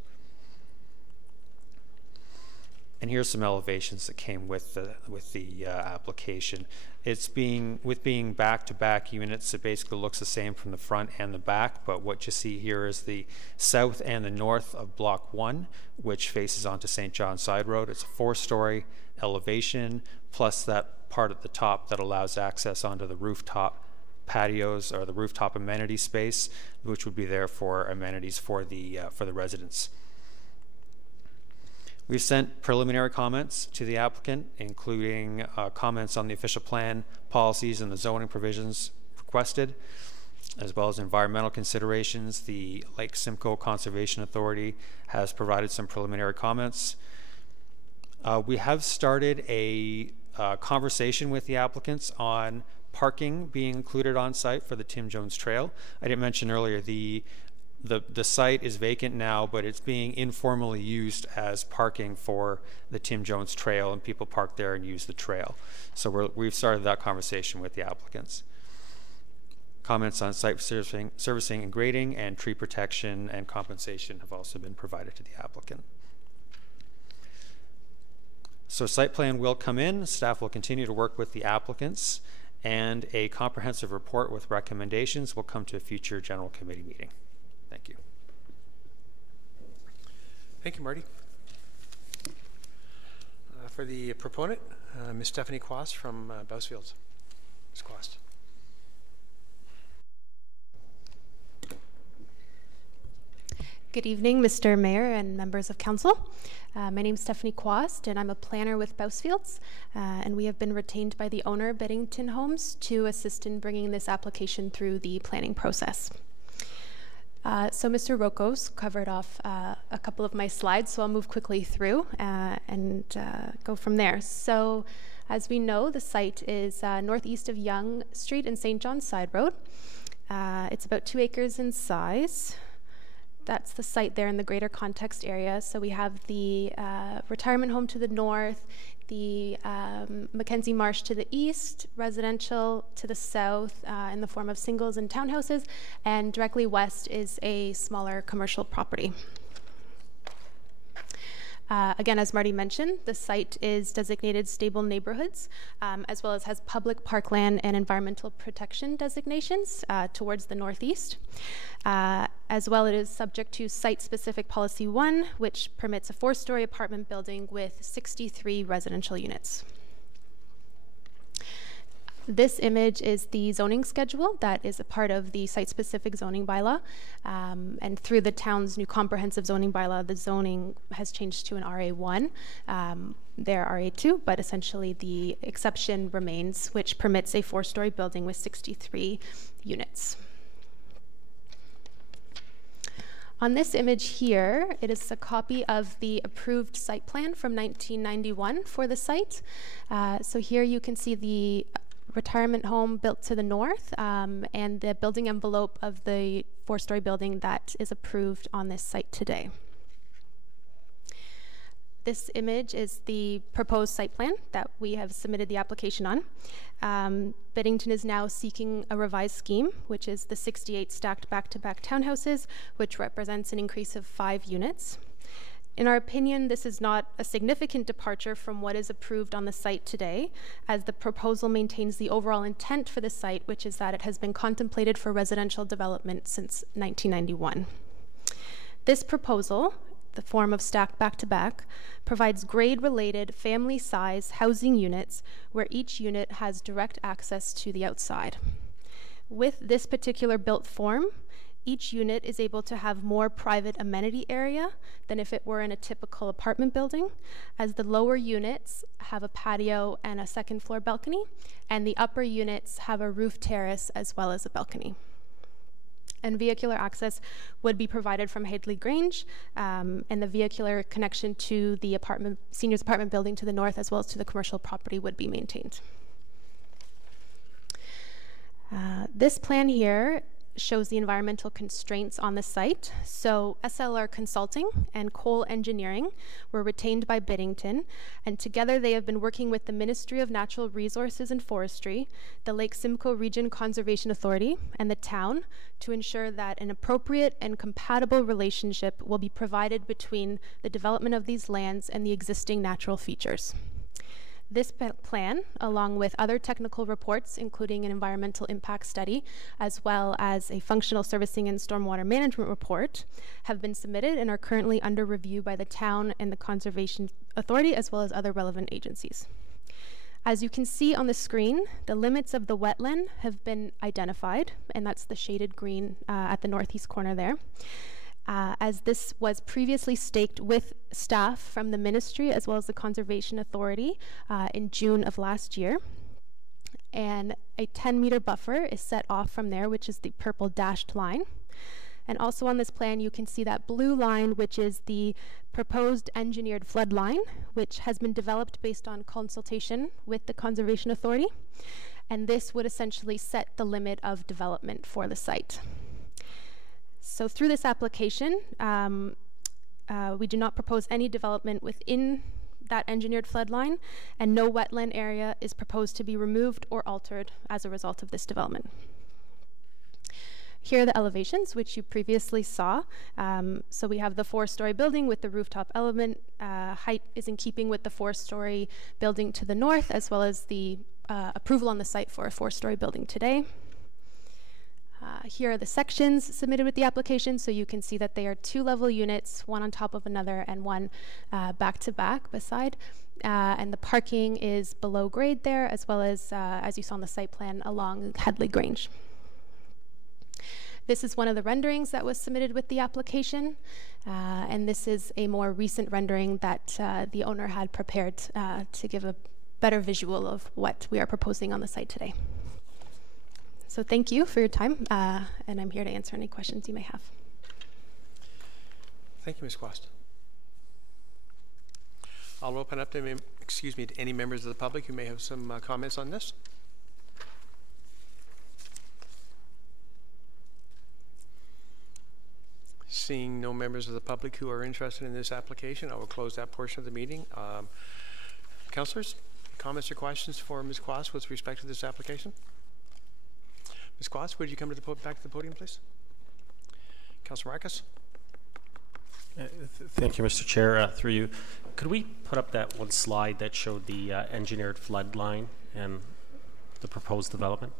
And here's some elevations that came with the application. It's being back-to-back units, it basically looks the same from the front and the back, but what you see here is the south and the north of Block 1, which faces onto St. John Side Road. It's a 4-story elevation, plus that part at the top that allows access onto the rooftop patios or the rooftop amenity space, which would be there for amenities for the residents. We've sent preliminary comments to the applicant, including comments on the official plan, policies, and the zoning provisions requested, as well as environmental considerations. The Lake Simcoe Conservation Authority has provided some preliminary comments. We have started a conversation with the applicants on parking being included on site for the Tim Jones Trail. I didn't mention earlier, the site is vacant now, but it's being informally used as parking for the Tim Jones Trail, and people park there and use the trail. So we've started that conversation with the applicants. Comments on site servicing and grading and tree protection and compensation have also been provided to the applicant. So site plan will come in, staff will continue to work with the applicants, and a comprehensive report with recommendations will come to a future general committee meeting. Thank you. Thank you, Marty. For the proponent, Ms. Stephanie Quast from Bousfields. Ms. Quast. Good evening, Mr. Mayor and members of council. My name is Stephanie Quast, and I'm a planner with Bousfields, and we have been retained by the owner, Beddington Homes, to assist in bringing this application through the planning process. So Mr. Rocco's covered off a couple of my slides, so I'll move quickly through and go from there. So as we know, the site is northeast of Yonge Street and St. John Side Road. It's about 2 acres in size. That's the site there in the greater context area. So we have the retirement home to the north, the Mackenzie Marsh to the east, residential to the south in the form of singles and townhouses, and directly west is a smaller commercial property. Again, as Marty mentioned, the site is designated stable neighborhoods, as well as has public parkland and environmental protection designations towards the northeast. As well, it is subject to site-specific policy 1, which permits a 4-story apartment building with 63 residential units. This image is the zoning schedule that is a part of the site-specific zoning bylaw. And through the town's new comprehensive zoning bylaw, the zoning has changed to an RA1. They're RA2, but essentially the exception remains, which permits a 4-story building with 63 units. On this image here, it is a copy of the approved site plan from 1991 for the site. So here you can see the retirement home built to the north and the building envelope of the 4-story building that is approved on this site today. This image is the proposed site plan that we have submitted the application on. Beddington is now seeking a revised scheme, which is the 68 stacked back-to-back townhouses, which represents an increase of 5 units. In our opinion, this is not a significant departure from what is approved on the site today, as the proposal maintains the overall intent for the site, which is that it has been contemplated for residential development since 1991. This proposal, the form of stacked back-to-back, provides grade-related family-size housing units where each unit has direct access to the outside. With this particular built form, each unit is able to have more private amenity area than if it were in a typical apartment building, as the lower units have a patio and a second-floor balcony, and the upper units have a roof terrace as well as a balcony. and vehicular access would be provided from Hadley Grange, and the vehicular connection to the seniors apartment building to the north, as well as to the commercial property, would be maintained. This plan here shows the environmental constraints on the site. So SLR Consulting and Cole Engineering were retained by Biddington, and together they have been working with the Ministry of Natural Resources and Forestry, the Lake Simcoe Region Conservation Authority, and the town to ensure that an appropriate and compatible relationship will be provided between the development of these lands and the existing natural features. This plan, along with other technical reports, including an environmental impact study, as well as a functional servicing and stormwater management report, have been submitted and are currently under review by the town and the Conservation Authority, as well as other relevant agencies. As you can see on the screen, the limits of the wetland have been identified, and that's the shaded green at the northeast corner there. As this was previously staked with staff from the ministry as well as the Conservation Authority in June of last year. And a 10-meter buffer is set off from there, which is the purple dashed line. And also on this plan, you can see that blue line, which is the proposed engineered flood line, which has been developed based on consultation with the Conservation Authority. And this would essentially set the limit of development for the site. So through this application, we do not propose any development within that engineered flood line, and no wetland area is proposed to be removed or altered as a result of this development. Here are the elevations, which you previously saw. So we have the 4-story building with the rooftop element. Height is in keeping with the 4-story building to the north, as well as the approval on the site for a 4-story building today. Here are the sections submitted with the application, so you can see that they are 2-level units, one on top of another and one back to back beside. And the parking is below grade there, as well as you saw on the site plan, along Hadley Grange. This is one of the renderings that was submitted with the application, and this is a more recent rendering that the owner had prepared to give a better visual of what we are proposing on the site today. So thank you for your time, and I'm here to answer any questions you may have. Thank you, Ms. Quast. I'll open up to, any members of the public who may have some comments on this. Seeing no members of the public who are interested in this application, I will close that portion of the meeting. Councillors, comments or questions for Ms. Quast with respect to this application? Ms. Quast, would you come to back to the podium, please? Councillor Marcus. Thank you, Mr. Chair. Through you, could we put up that one slide that showed the engineered flood line and the proposed development?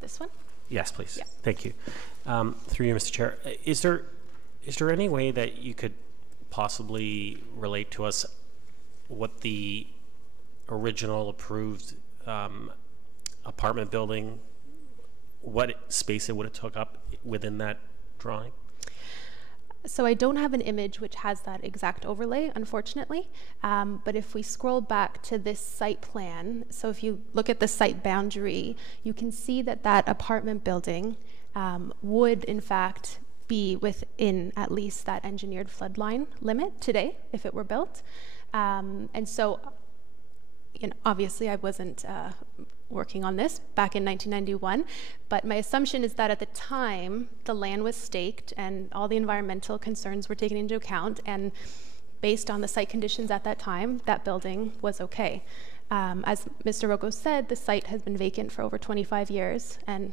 This one? Yes, please. Yeah. Thank you. Through you, Mr. Chair, is there any way that you could possibly relate to us what the original approved apartment building, what space it would have took up within that drawing? So I don't have an image which has that exact overlay, unfortunately. But if we scroll back to this site plan, so if you look at the site boundary, you can see that that apartment building would in fact be within at least that engineered floodline limit today if it were built. And so, obviously I wasn't working on this back in 1991, but my assumption is that at the time the land was staked and all the environmental concerns were taken into account, and based on the site conditions at that time, that building was okay. As Mr. Rocco said, the site has been vacant for over 25 years and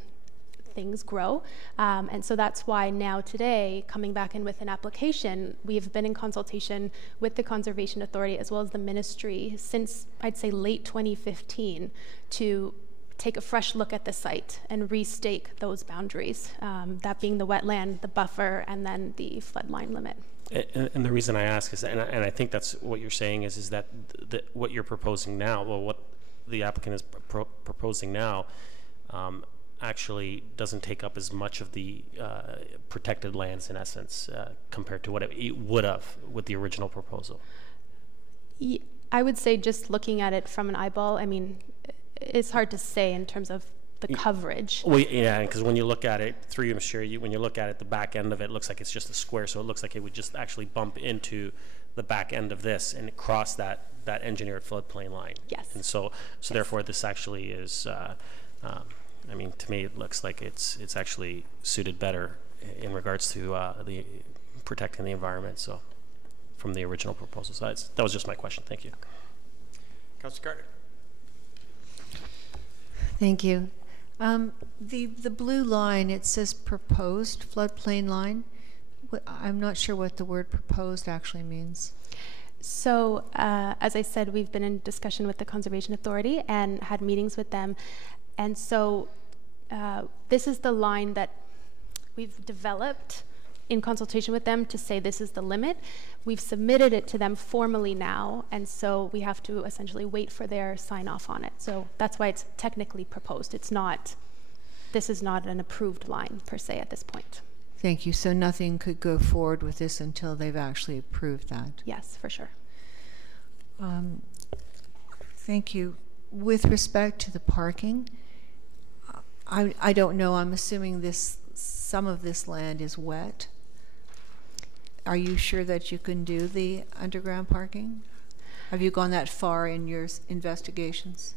things grow, and so that's why now today, coming back in with an application, we've been in consultation with the Conservation Authority as well as the ministry since I'd say late 2015 to take a fresh look at the site and restake those boundaries, that being the wetland, the buffer, and then the floodline limit. And the reason I ask is, and I think that's what you're saying is that what you're proposing now, well, what the applicant is proposing now, actually doesn't take up as much of the protected lands in essence compared to what it would have with the original proposal. I would say just looking at it from an eyeball, I mean, it's hard to say in terms of coverage. Well, yeah, because when you look at it, through you, Mr. Chair, when you look at it, the back end of it looks like it's just a square, so it looks like it would just actually bump into the back end of this and cross that engineered floodplain line. Yes. And so therefore, this actually is, I mean, to me, it looks like it's actually suited better in regards to the protecting the environment. So, from the original proposal. So that was just my question. Thank you. Councilor Gardner. Thank you. The blue line, it says proposed floodplain line. I'm not sure what the word proposed actually means. So, as I said, we've been in discussion with the Conservation Authority and had meetings with them. And so this is the line that we've developed in consultation with them to say this is the limit. We've submitted it to them formally now, and so we have to essentially wait for their sign off on it. So that's why it's technically proposed. It's not, this is not an approved line per se at this point. Thank you. So nothing could go forward with this until they've actually approved that? Yes, for sure. Thank you. With respect to the parking, I don't know. I'm assuming some of this land is wet. Are you sure that you can do the underground parking? Have you gone that far in your investigations?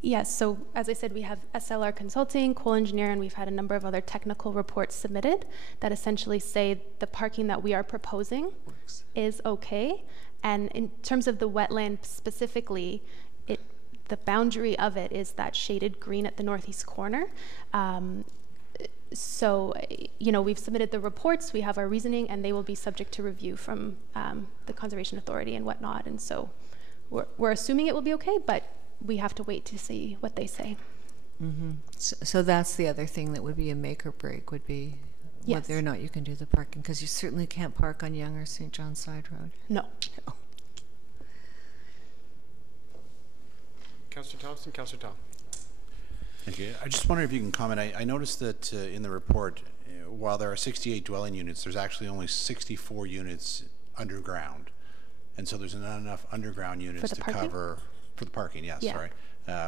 Yes, so as I said, we have SLR Consulting, Coal Engineer, and we've had a number of other technical reports submitted that essentially say the parking that we are proposing is okay. And in terms of the wetland specifically, the boundary of it is that shaded green at the northeast corner. So, you know, we've submitted the reports, we have our reasoning, and they will be subject to review from the Conservation Authority and whatnot. And so we're assuming it will be okay, but we have to wait to see what they say. Mm-hmm. So that's the other thing that would be a make or break, would be whether or not you can do the parking, because you certainly can't park on Yonge or St. John's Side Road. No. Councillor Thompson, Councillor Tom. Thank you. I just wonder if you can comment. I noticed that in the report, while there are 68 dwelling units, there's actually only 64 units underground. And so there's not enough underground units to cover, for the parking, yes, sorry,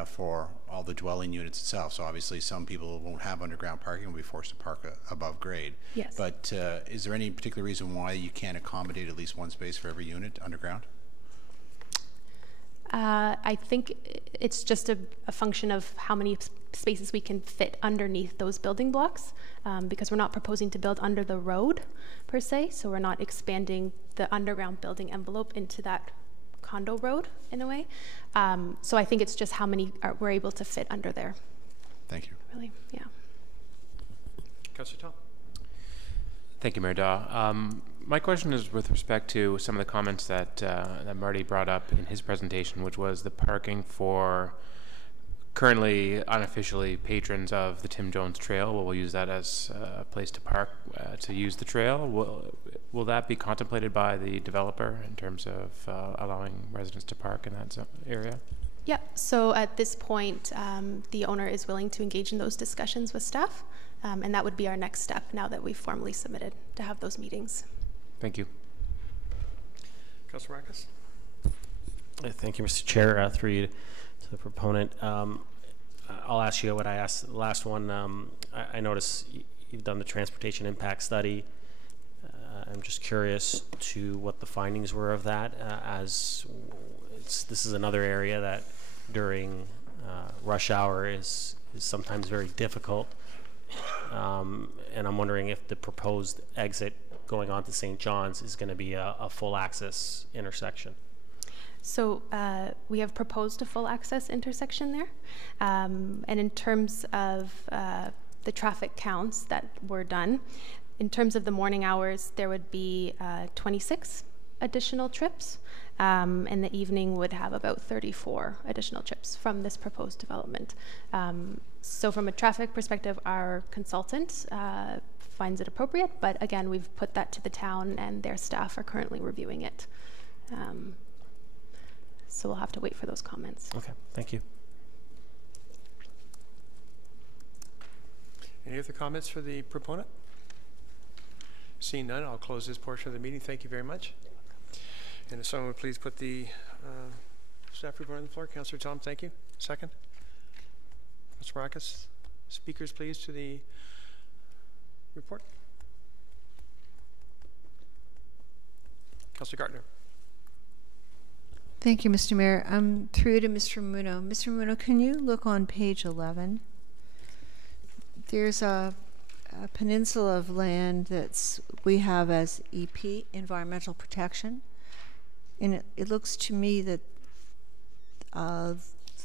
for all the dwelling units itself. So obviously some people won't have underground parking and will be forced to park above grade. Yes. But is there any particular reason why you can't accommodate at least one space for every unit underground? I think it's just a function of how many spaces we can fit underneath those building blocks, because we're not proposing to build under the road per se, so we're not expanding the underground building envelope into that condo road in a way. So I think it's just how many we're able to fit under there. Thank you. Really, yeah. Councillor Tom. Thank you, Mayor Daw. My question is with respect to some of the comments that that Marty brought up in his presentation, which was the parking for currently unofficially patrons of the Tim Jones Trail. We'll use that as a place to park, to use the trail. Will that be contemplated by the developer in terms of allowing residents to park in that area? Yeah, so at this point, the owner is willing to engage in those discussions with staff, and that would be our next step now that we've formally submitted to have those meetings. Thank you. Councillor Marcus. Thank you, Mr. Chair. Through you to the proponent. I'll ask you what I asked the last one. I notice you've done the transportation impact study. I'm just curious to what the findings were of that, as this is another area that during rush hour is sometimes very difficult. And I'm wondering if the proposed exit going on to St. John's is going to be a full access intersection. So we have proposed a full access intersection there. And in terms of the traffic counts that were done, in terms of the morning hours, there would be 26 additional trips, and the evening would have about 34 additional trips from this proposed development. So from a traffic perspective, our consultant finds it appropriate, but again, we've put that to the town and their staff are currently reviewing it. So we'll have to wait for those comments. Okay, thank you. Any other comments for the proponent? Seeing none, I'll close this portion of the meeting. Thank you very much. And if someone would please put the staff report on the floor. Councillor Tom, thank you. Second. Mr. Marcus, speakers please to the report. Councillor Gartner. Thank you, Mr. Mayor. Through to Mr. Muno. Mr. Muno, can you look on page 11? There's a peninsula of land we have as EP, environmental protection. And it looks to me that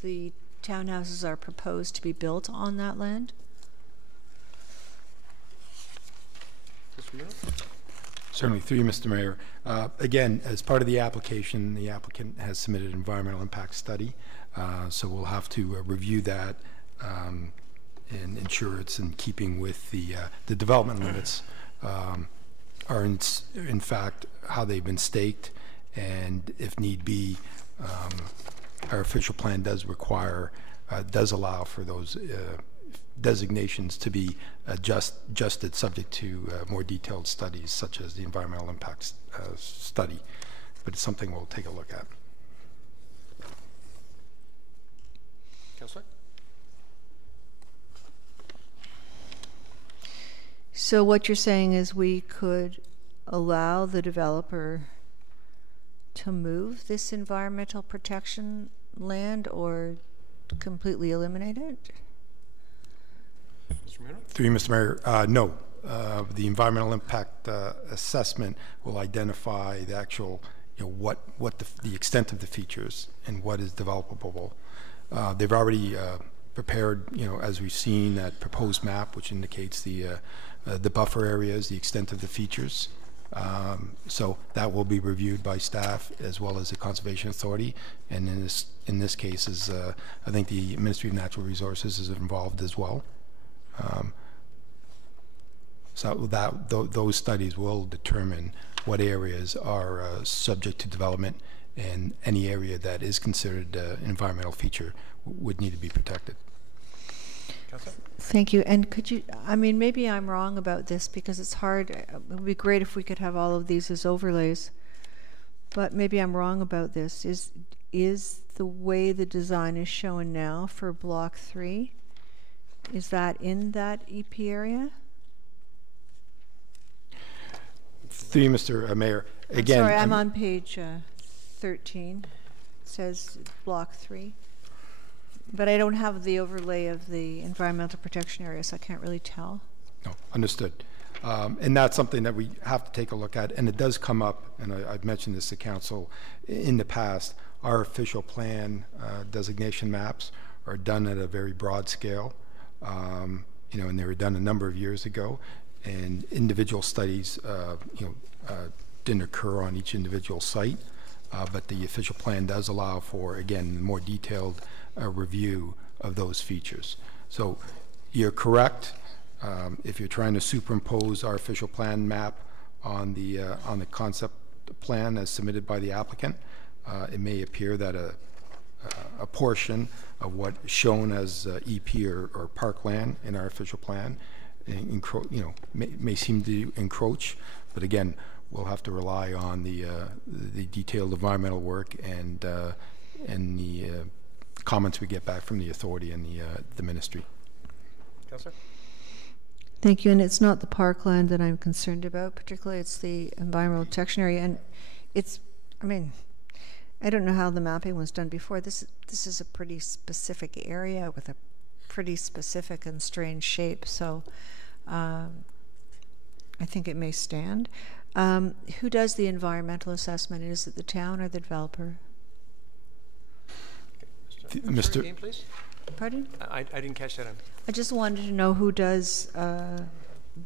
the townhouses are proposed to be built on that land. Certainly, through you, Mr. Mayor. Again, as part of the application, the applicant has submitted an environmental impact study, so we'll have to review that and ensure it's in keeping with the development limits are in fact how they've been staked, and if need be, our official plan does allow for those designations to be adjusted subject to more detailed studies such as the environmental impact study, but it's something we'll take a look at. Councillor? So what you're saying is we could allow the developer to move this environmental protection land or completely eliminate it? Through you, Mr. Mayor, no. The environmental impact assessment will identify the actual, what the extent of the features and what is developable. They've already prepared, as we've seen, that proposed map, which indicates the buffer areas, the extent of the features. So that will be reviewed by staff as well as the Conservation Authority, and in this case, I think the Ministry of Natural Resources is involved as well. So those studies will determine what areas are subject to development, and any area that is considered an environmental feature would need to be protected. Thank you. And could you, maybe I'm wrong about this because it's hard. It would be great if we could have all of these as overlays, but maybe I'm wrong about this. Is the way the design is shown now for Block 3, is that in that EP area? Through you, Mr. Mayor. Again, I'm sorry, I'm on page 13. It says Block 3. But I don't have the overlay of the environmental protection area, so I can't really tell. No, understood. And that's something that we have to take a look at, and it does come up, and I've mentioned this to Council in the past. Our official plan designation maps are done at a very broad scale, and they were done a number of years ago, and individual studies, didn't occur on each individual site, but the official plan does allow for, again, more detailed review of those features. So you're correct. If you're trying to superimpose our official plan map on the concept plan as submitted by the applicant, it may appear that a portion of what is shown as EP or parkland in our official plan may seem to encroach, but again, we'll have to rely on the detailed environmental work and the comments we get back from the authority and the ministry. Councillor? Thank you. And it's not the parkland that I'm concerned about, particularly it's the environmental protection area. And it's, I don't know how the mapping was done before. This is a pretty specific area with a pretty specific and strange shape. So I think it may stand. Who does the environmental assessment? Is it the town or the developer? Mr. Again, please? Pardon? I didn't catch that. I just wanted to know who does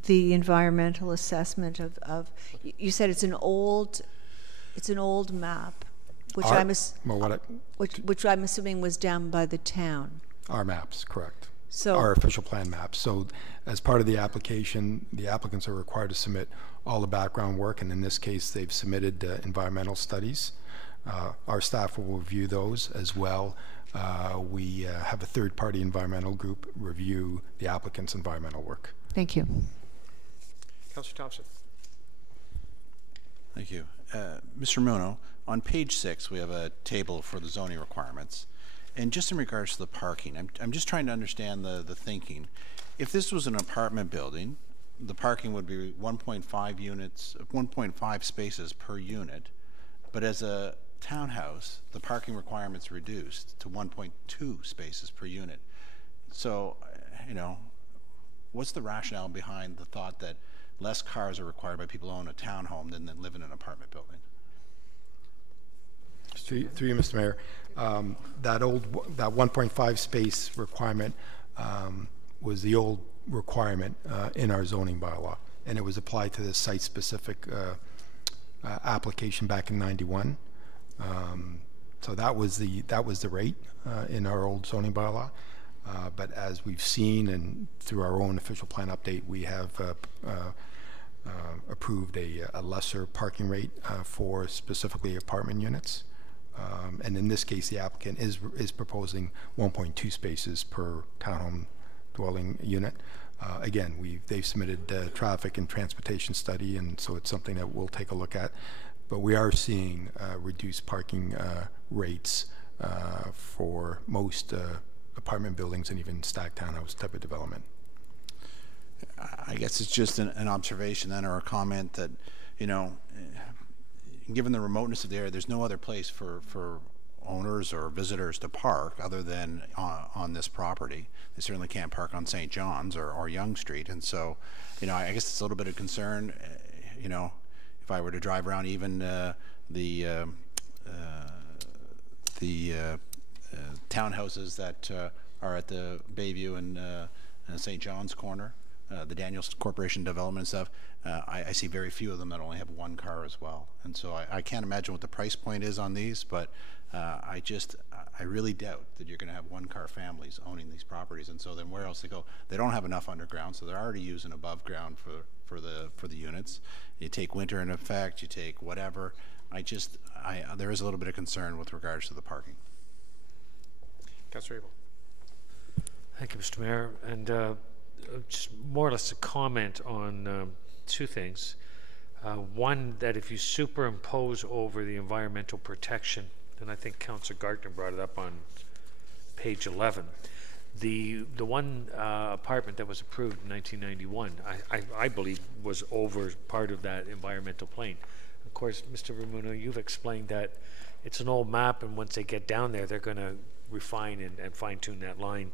the environmental assessment of. You said it's an old map, which which I'm assuming was done by the town. Our maps, correct. So our official plan maps. So as part of the application, the applicants are required to submit all the background work, and in this case, they've submitted environmental studies. Our staff will review those as well. We have a third-party environmental group review the applicant's environmental work. Thank you. Councillor Thompson. Thank you. Mr. Muno, on page 6, we have a table for the zoning requirements. And just in regards to the parking, I'm just trying to understand the thinking. If this was an apartment building, the parking would be 1.5 units, 1.5 spaces per unit. But as a townhouse, the parking requirement's reduced to 1.2 spaces per unit. So, you know, what's the rationale behind the thought that less cars are required by people who own a townhome than live in an apartment building? Through you, Mr. Mayor, that 1.5 space requirement was the old requirement in our zoning bylaw, and it was applied to the site-specific application back in '91. So that was the rate in our old zoning bylaw. But as we've seen, and through our own official plan update, we have approved a lesser parking rate for specifically apartment units. And in this case, the applicant is proposing 1.2 spaces per townhome dwelling unit. Again, they've submitted a traffic and transportation study, and so it's something that we'll take a look at. But we are seeing reduced parking rates for most apartment buildings and even stacked townhouse type of development. I guess it's just an observation then, or a comment that, you know, given the remoteness of the area, there's no other place for owners or visitors to park other than on this property. They certainly can't park on St. John's or Yonge Street, and so, you know, I guess it's a little bit of concern. You know, if I were to drive around even the townhouses that are at the Bayview and St. John's corner, the Daniels Corporation development and stuff, I see very few of them that only have one car as well. And so I can't imagine what the price point is on these, but I really doubt that you're going to have one-car families owning these properties. And so then where else they go? They don't have enough underground, so they're already using above ground for the units. You take winter in effect, you take whatever. There is a little bit of concern with regards to the parking. Councillor Abel. Thank you, Mr. Mayor. And just more or less a comment on two things. One, that if you superimpose over the environmental protection, and I think Councillor Gartner brought it up on page 11, the one apartment that was approved in 1991, I believe was over part of that environmental plane. Of course, Mr. Ramuno, you've explained that it's an old map, and once they get down there, they're going to refine and fine-tune that line.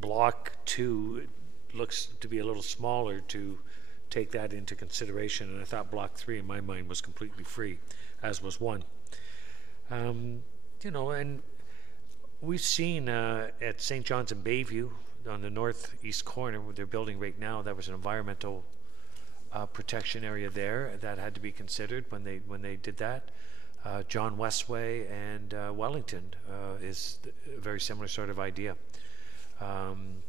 Block 2 looks to be a little smaller to take that into consideration, and I thought block 3 in my mind was completely free, as was 1. You know, and we've seen at St. John's and Bayview on the northeast corner, where they're building right now, that was an environmental protection area there that had to be considered when they did that. John Westway and Wellington is a very similar sort of idea.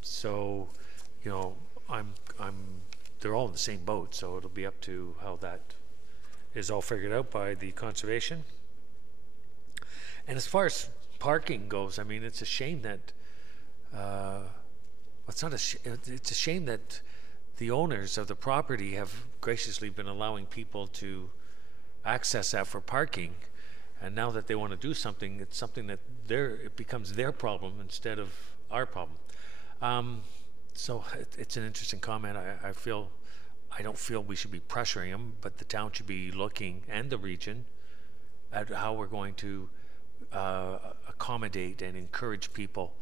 So, you know, they're all in the same boat, so it'll be up to how that is all figured out by the conservation. And as far as parking goes, I mean, it's a shame that it's a shame that the owners of the property have graciously been allowing people to access that for parking, and now that they want to do something, it's something that it becomes their problem instead of our problem. So it's an interesting comment. I don't feel we should be pressuring them, but the town should be looking, and the region, at how we're going to accommodate and encourage people.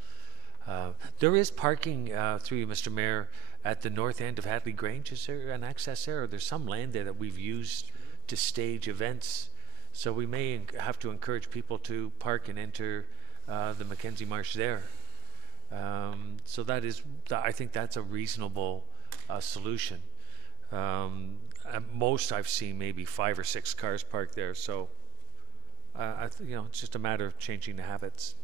There is parking, through you, Mr. Mayor, at the north end of Hadley Grange. Is there an access there? Or there's some land there that we've used to stage events. So we may have to encourage people to park and enter the Mackenzie Marsh there. So I think that's a reasonable solution. At most I've seen maybe 5 or 6 cars parked there. So you know, it's just a matter of changing the habits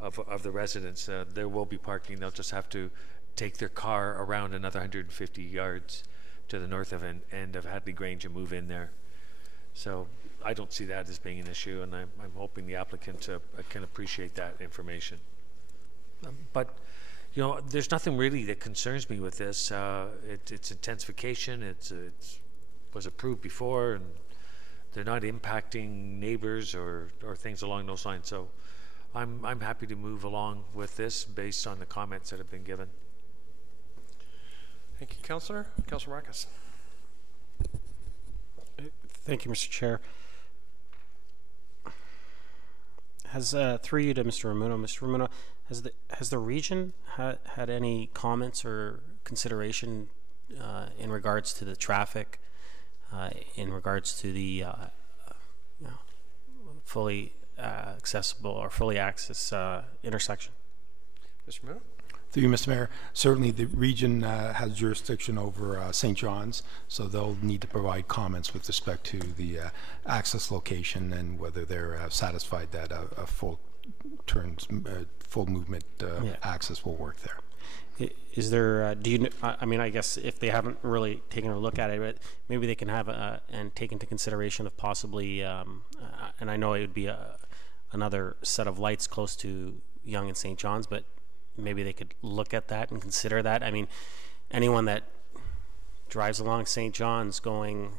of the residents. There will be parking. They'll just have to take their car around another 150 yards to the north of end of Hadley Grange and move in there. So I don't see that as being an issue, and I'm hoping the applicant can appreciate that information. But you know, there's nothing really that concerns me with this. It's intensification. It was approved before, and they're not impacting neighbors or things along those lines. So I'm happy to move along with this based on the comments that have been given. Thank you, Councillor. Councillor Marcus. Thank you, Mr. Chair. Has through you to Mr. Ramuno. Mr. Ramuno, has the region had any comments or consideration in regards to the traffic, in regards to the fully accessible or fully access intersection? Mr. Ramuno. Through you, Mr. Mayor, certainly the region has jurisdiction over St. John's, so they'll need to provide comments with respect to the access location and whether they're satisfied that a full full movement access will work there. Is there, do you, I mean, I guess if they haven't really taken a look at it, but maybe they can have and take into consideration of possibly, and I know it would be another set of lights close to Yonge and St. John's, but maybe they could look at that and consider that. I mean, anyone that drives along St. John's going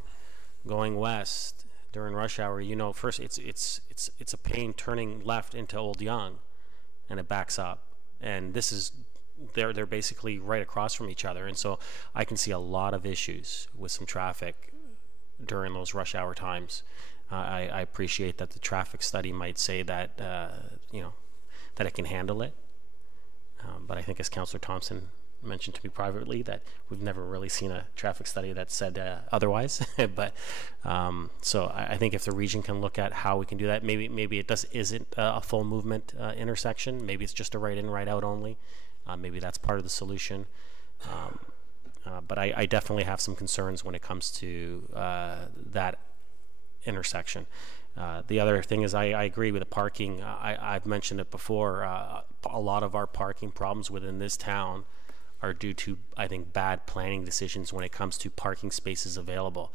west during rush hour, you know, first it's a pain turning left into Old Yonge, and it backs up. And this is they're basically right across from each other, and so I can see a lot of issues with some traffic during those rush hour times. I appreciate that the traffic study might say that you know, that it can handle it. But I think, as Councillor Thompson mentioned to me privately, that we've never really seen a traffic study that said otherwise. But so I think if the region can look at how we can do that, maybe it isn't a full movement intersection. Maybe it's just a right in, right out only. Maybe that's part of the solution. But I definitely have some concerns when it comes to that intersection. The other thing is I agree with the parking. I've mentioned it before. A lot of our parking problems within this town are due to, I think, bad planning decisions when it comes to parking spaces available.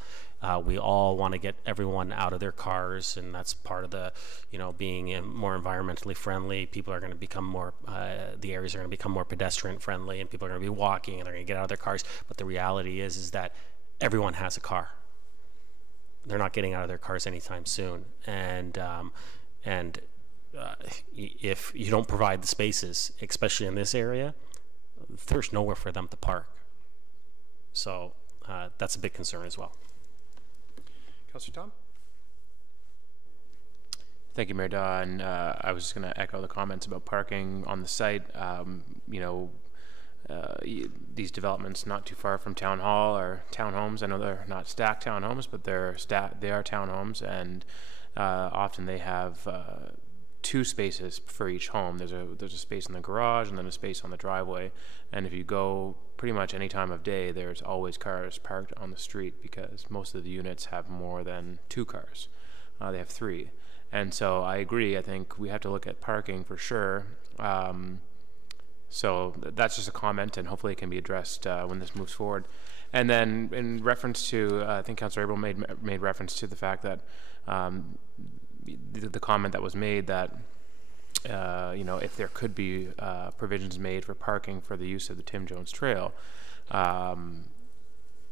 We all want to get everyone out of their cars, and that's part of the, you know, being more environmentally friendly. People are going to become more, the areas are going to become more pedestrian friendly, and people are going to be walking, and they're going to get out of their cars. But the reality is that everyone has a car. They're not getting out of their cars anytime soon, and if you don't provide the spaces, especially in this area, there's nowhere for them to park. So that's a big concern as well. Councillor Tom. Thank you, Mayor Daw. And I was just going to echo the comments about parking on the site. You know, these developments not too far from Town Hall are townhomes. I know they're not stacked townhomes, but they are townhomes, and often they have 2 spaces for each home. There's a space in the garage and then a space on the driveway. And if you go pretty much any time of day, there's always cars parked on the street because most of the units have more than 2 cars. They have 3. And so I agree. I think we have to look at parking for sure. So that's just a comment, and hopefully it can be addressed when this moves forward. And then in reference to, I think Councillor Abel made reference to the fact that the comment that was made that you know, if there could be provisions made for parking for the use of the Tim Jones Trail,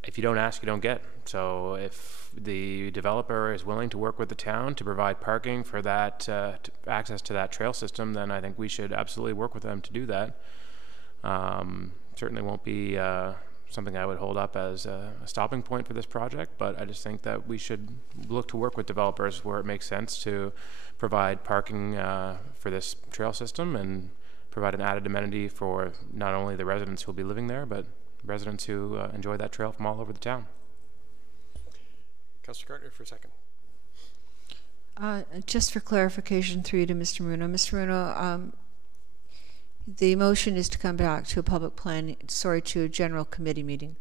if you don't ask, you don't get. So if the developer is willing to work with the town to provide parking for that access to that trail system, then I think we should absolutely work with them to do that. Certainly won't be something I would hold up as a stopping point for this project, but I just think that we should look to work with developers where it makes sense to provide parking for this trail system and provide an added amenity for not only the residents who will be living there, but residents who enjoy that trail from all over the town. Councillor Gardner for a second. Just for clarification, through you to Mr. Muno. Mr. Muno, the motion is to come back to a to a general committee meeting.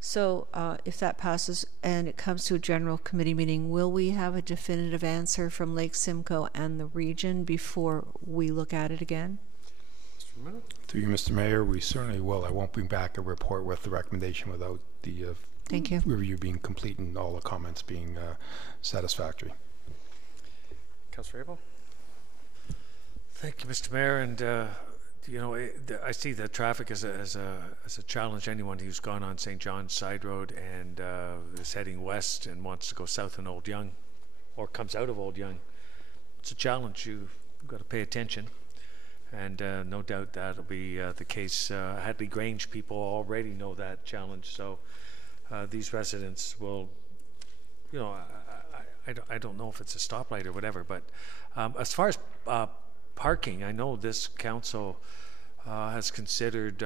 So if that passes and it comes to a general committee meeting, will we have a definitive answer from Lake Simcoe and the region before we look at it again? Through you, Mr. Mayor, we certainly will. I won't bring back a report with the recommendation without the Thank you. review being complete and all the comments being satisfactory. Councillor Abel. Thank you, Mr. Mayor. And you know, I see the traffic as a challenge. Anyone who's gone on St. John's Side Road and is heading west and wants to go south in Old Yonge, or comes out of Old Yonge, it's a challenge. got to pay attention. And no doubt that'll be the case. Hadley Grange people already know that challenge, so these residents will, you know, I don't know if it's a stoplight or whatever, but as far as parking, I know this council has considered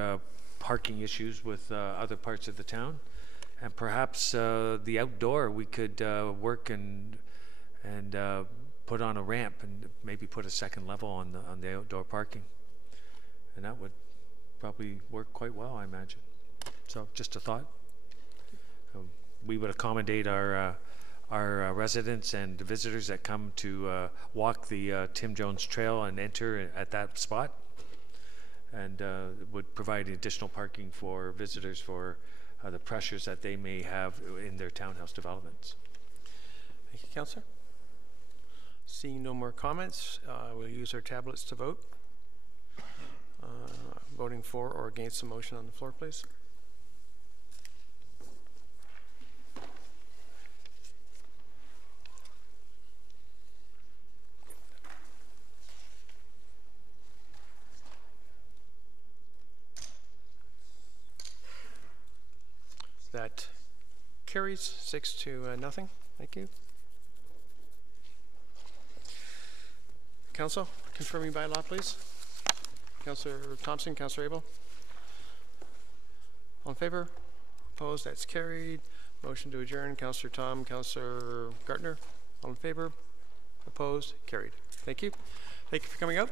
parking issues with other parts of the town, and perhaps the outdoor we could work and put on a ramp and maybe put a second level on the outdoor parking, and that would probably work quite well, I imagine. So just a thought. We would accommodate our residents and visitors that come to walk the Tim Jones Trail and enter at that spot, and would provide additional parking for visitors for the pressures that they may have in their townhouse developments. Thank you, Councillor. Seeing no more comments, we'll use our tablets to vote. Voting for or against the motion on the floor, please. That carries 6-0. Thank you. Council, confirming by law, please. Councillor Thompson, Councillor Abel. All in favor? Opposed? That's carried. Motion to adjourn. Councillor Tom, Councillor Gartner. All in favor? Opposed? Carried. Thank you. Thank you for coming out.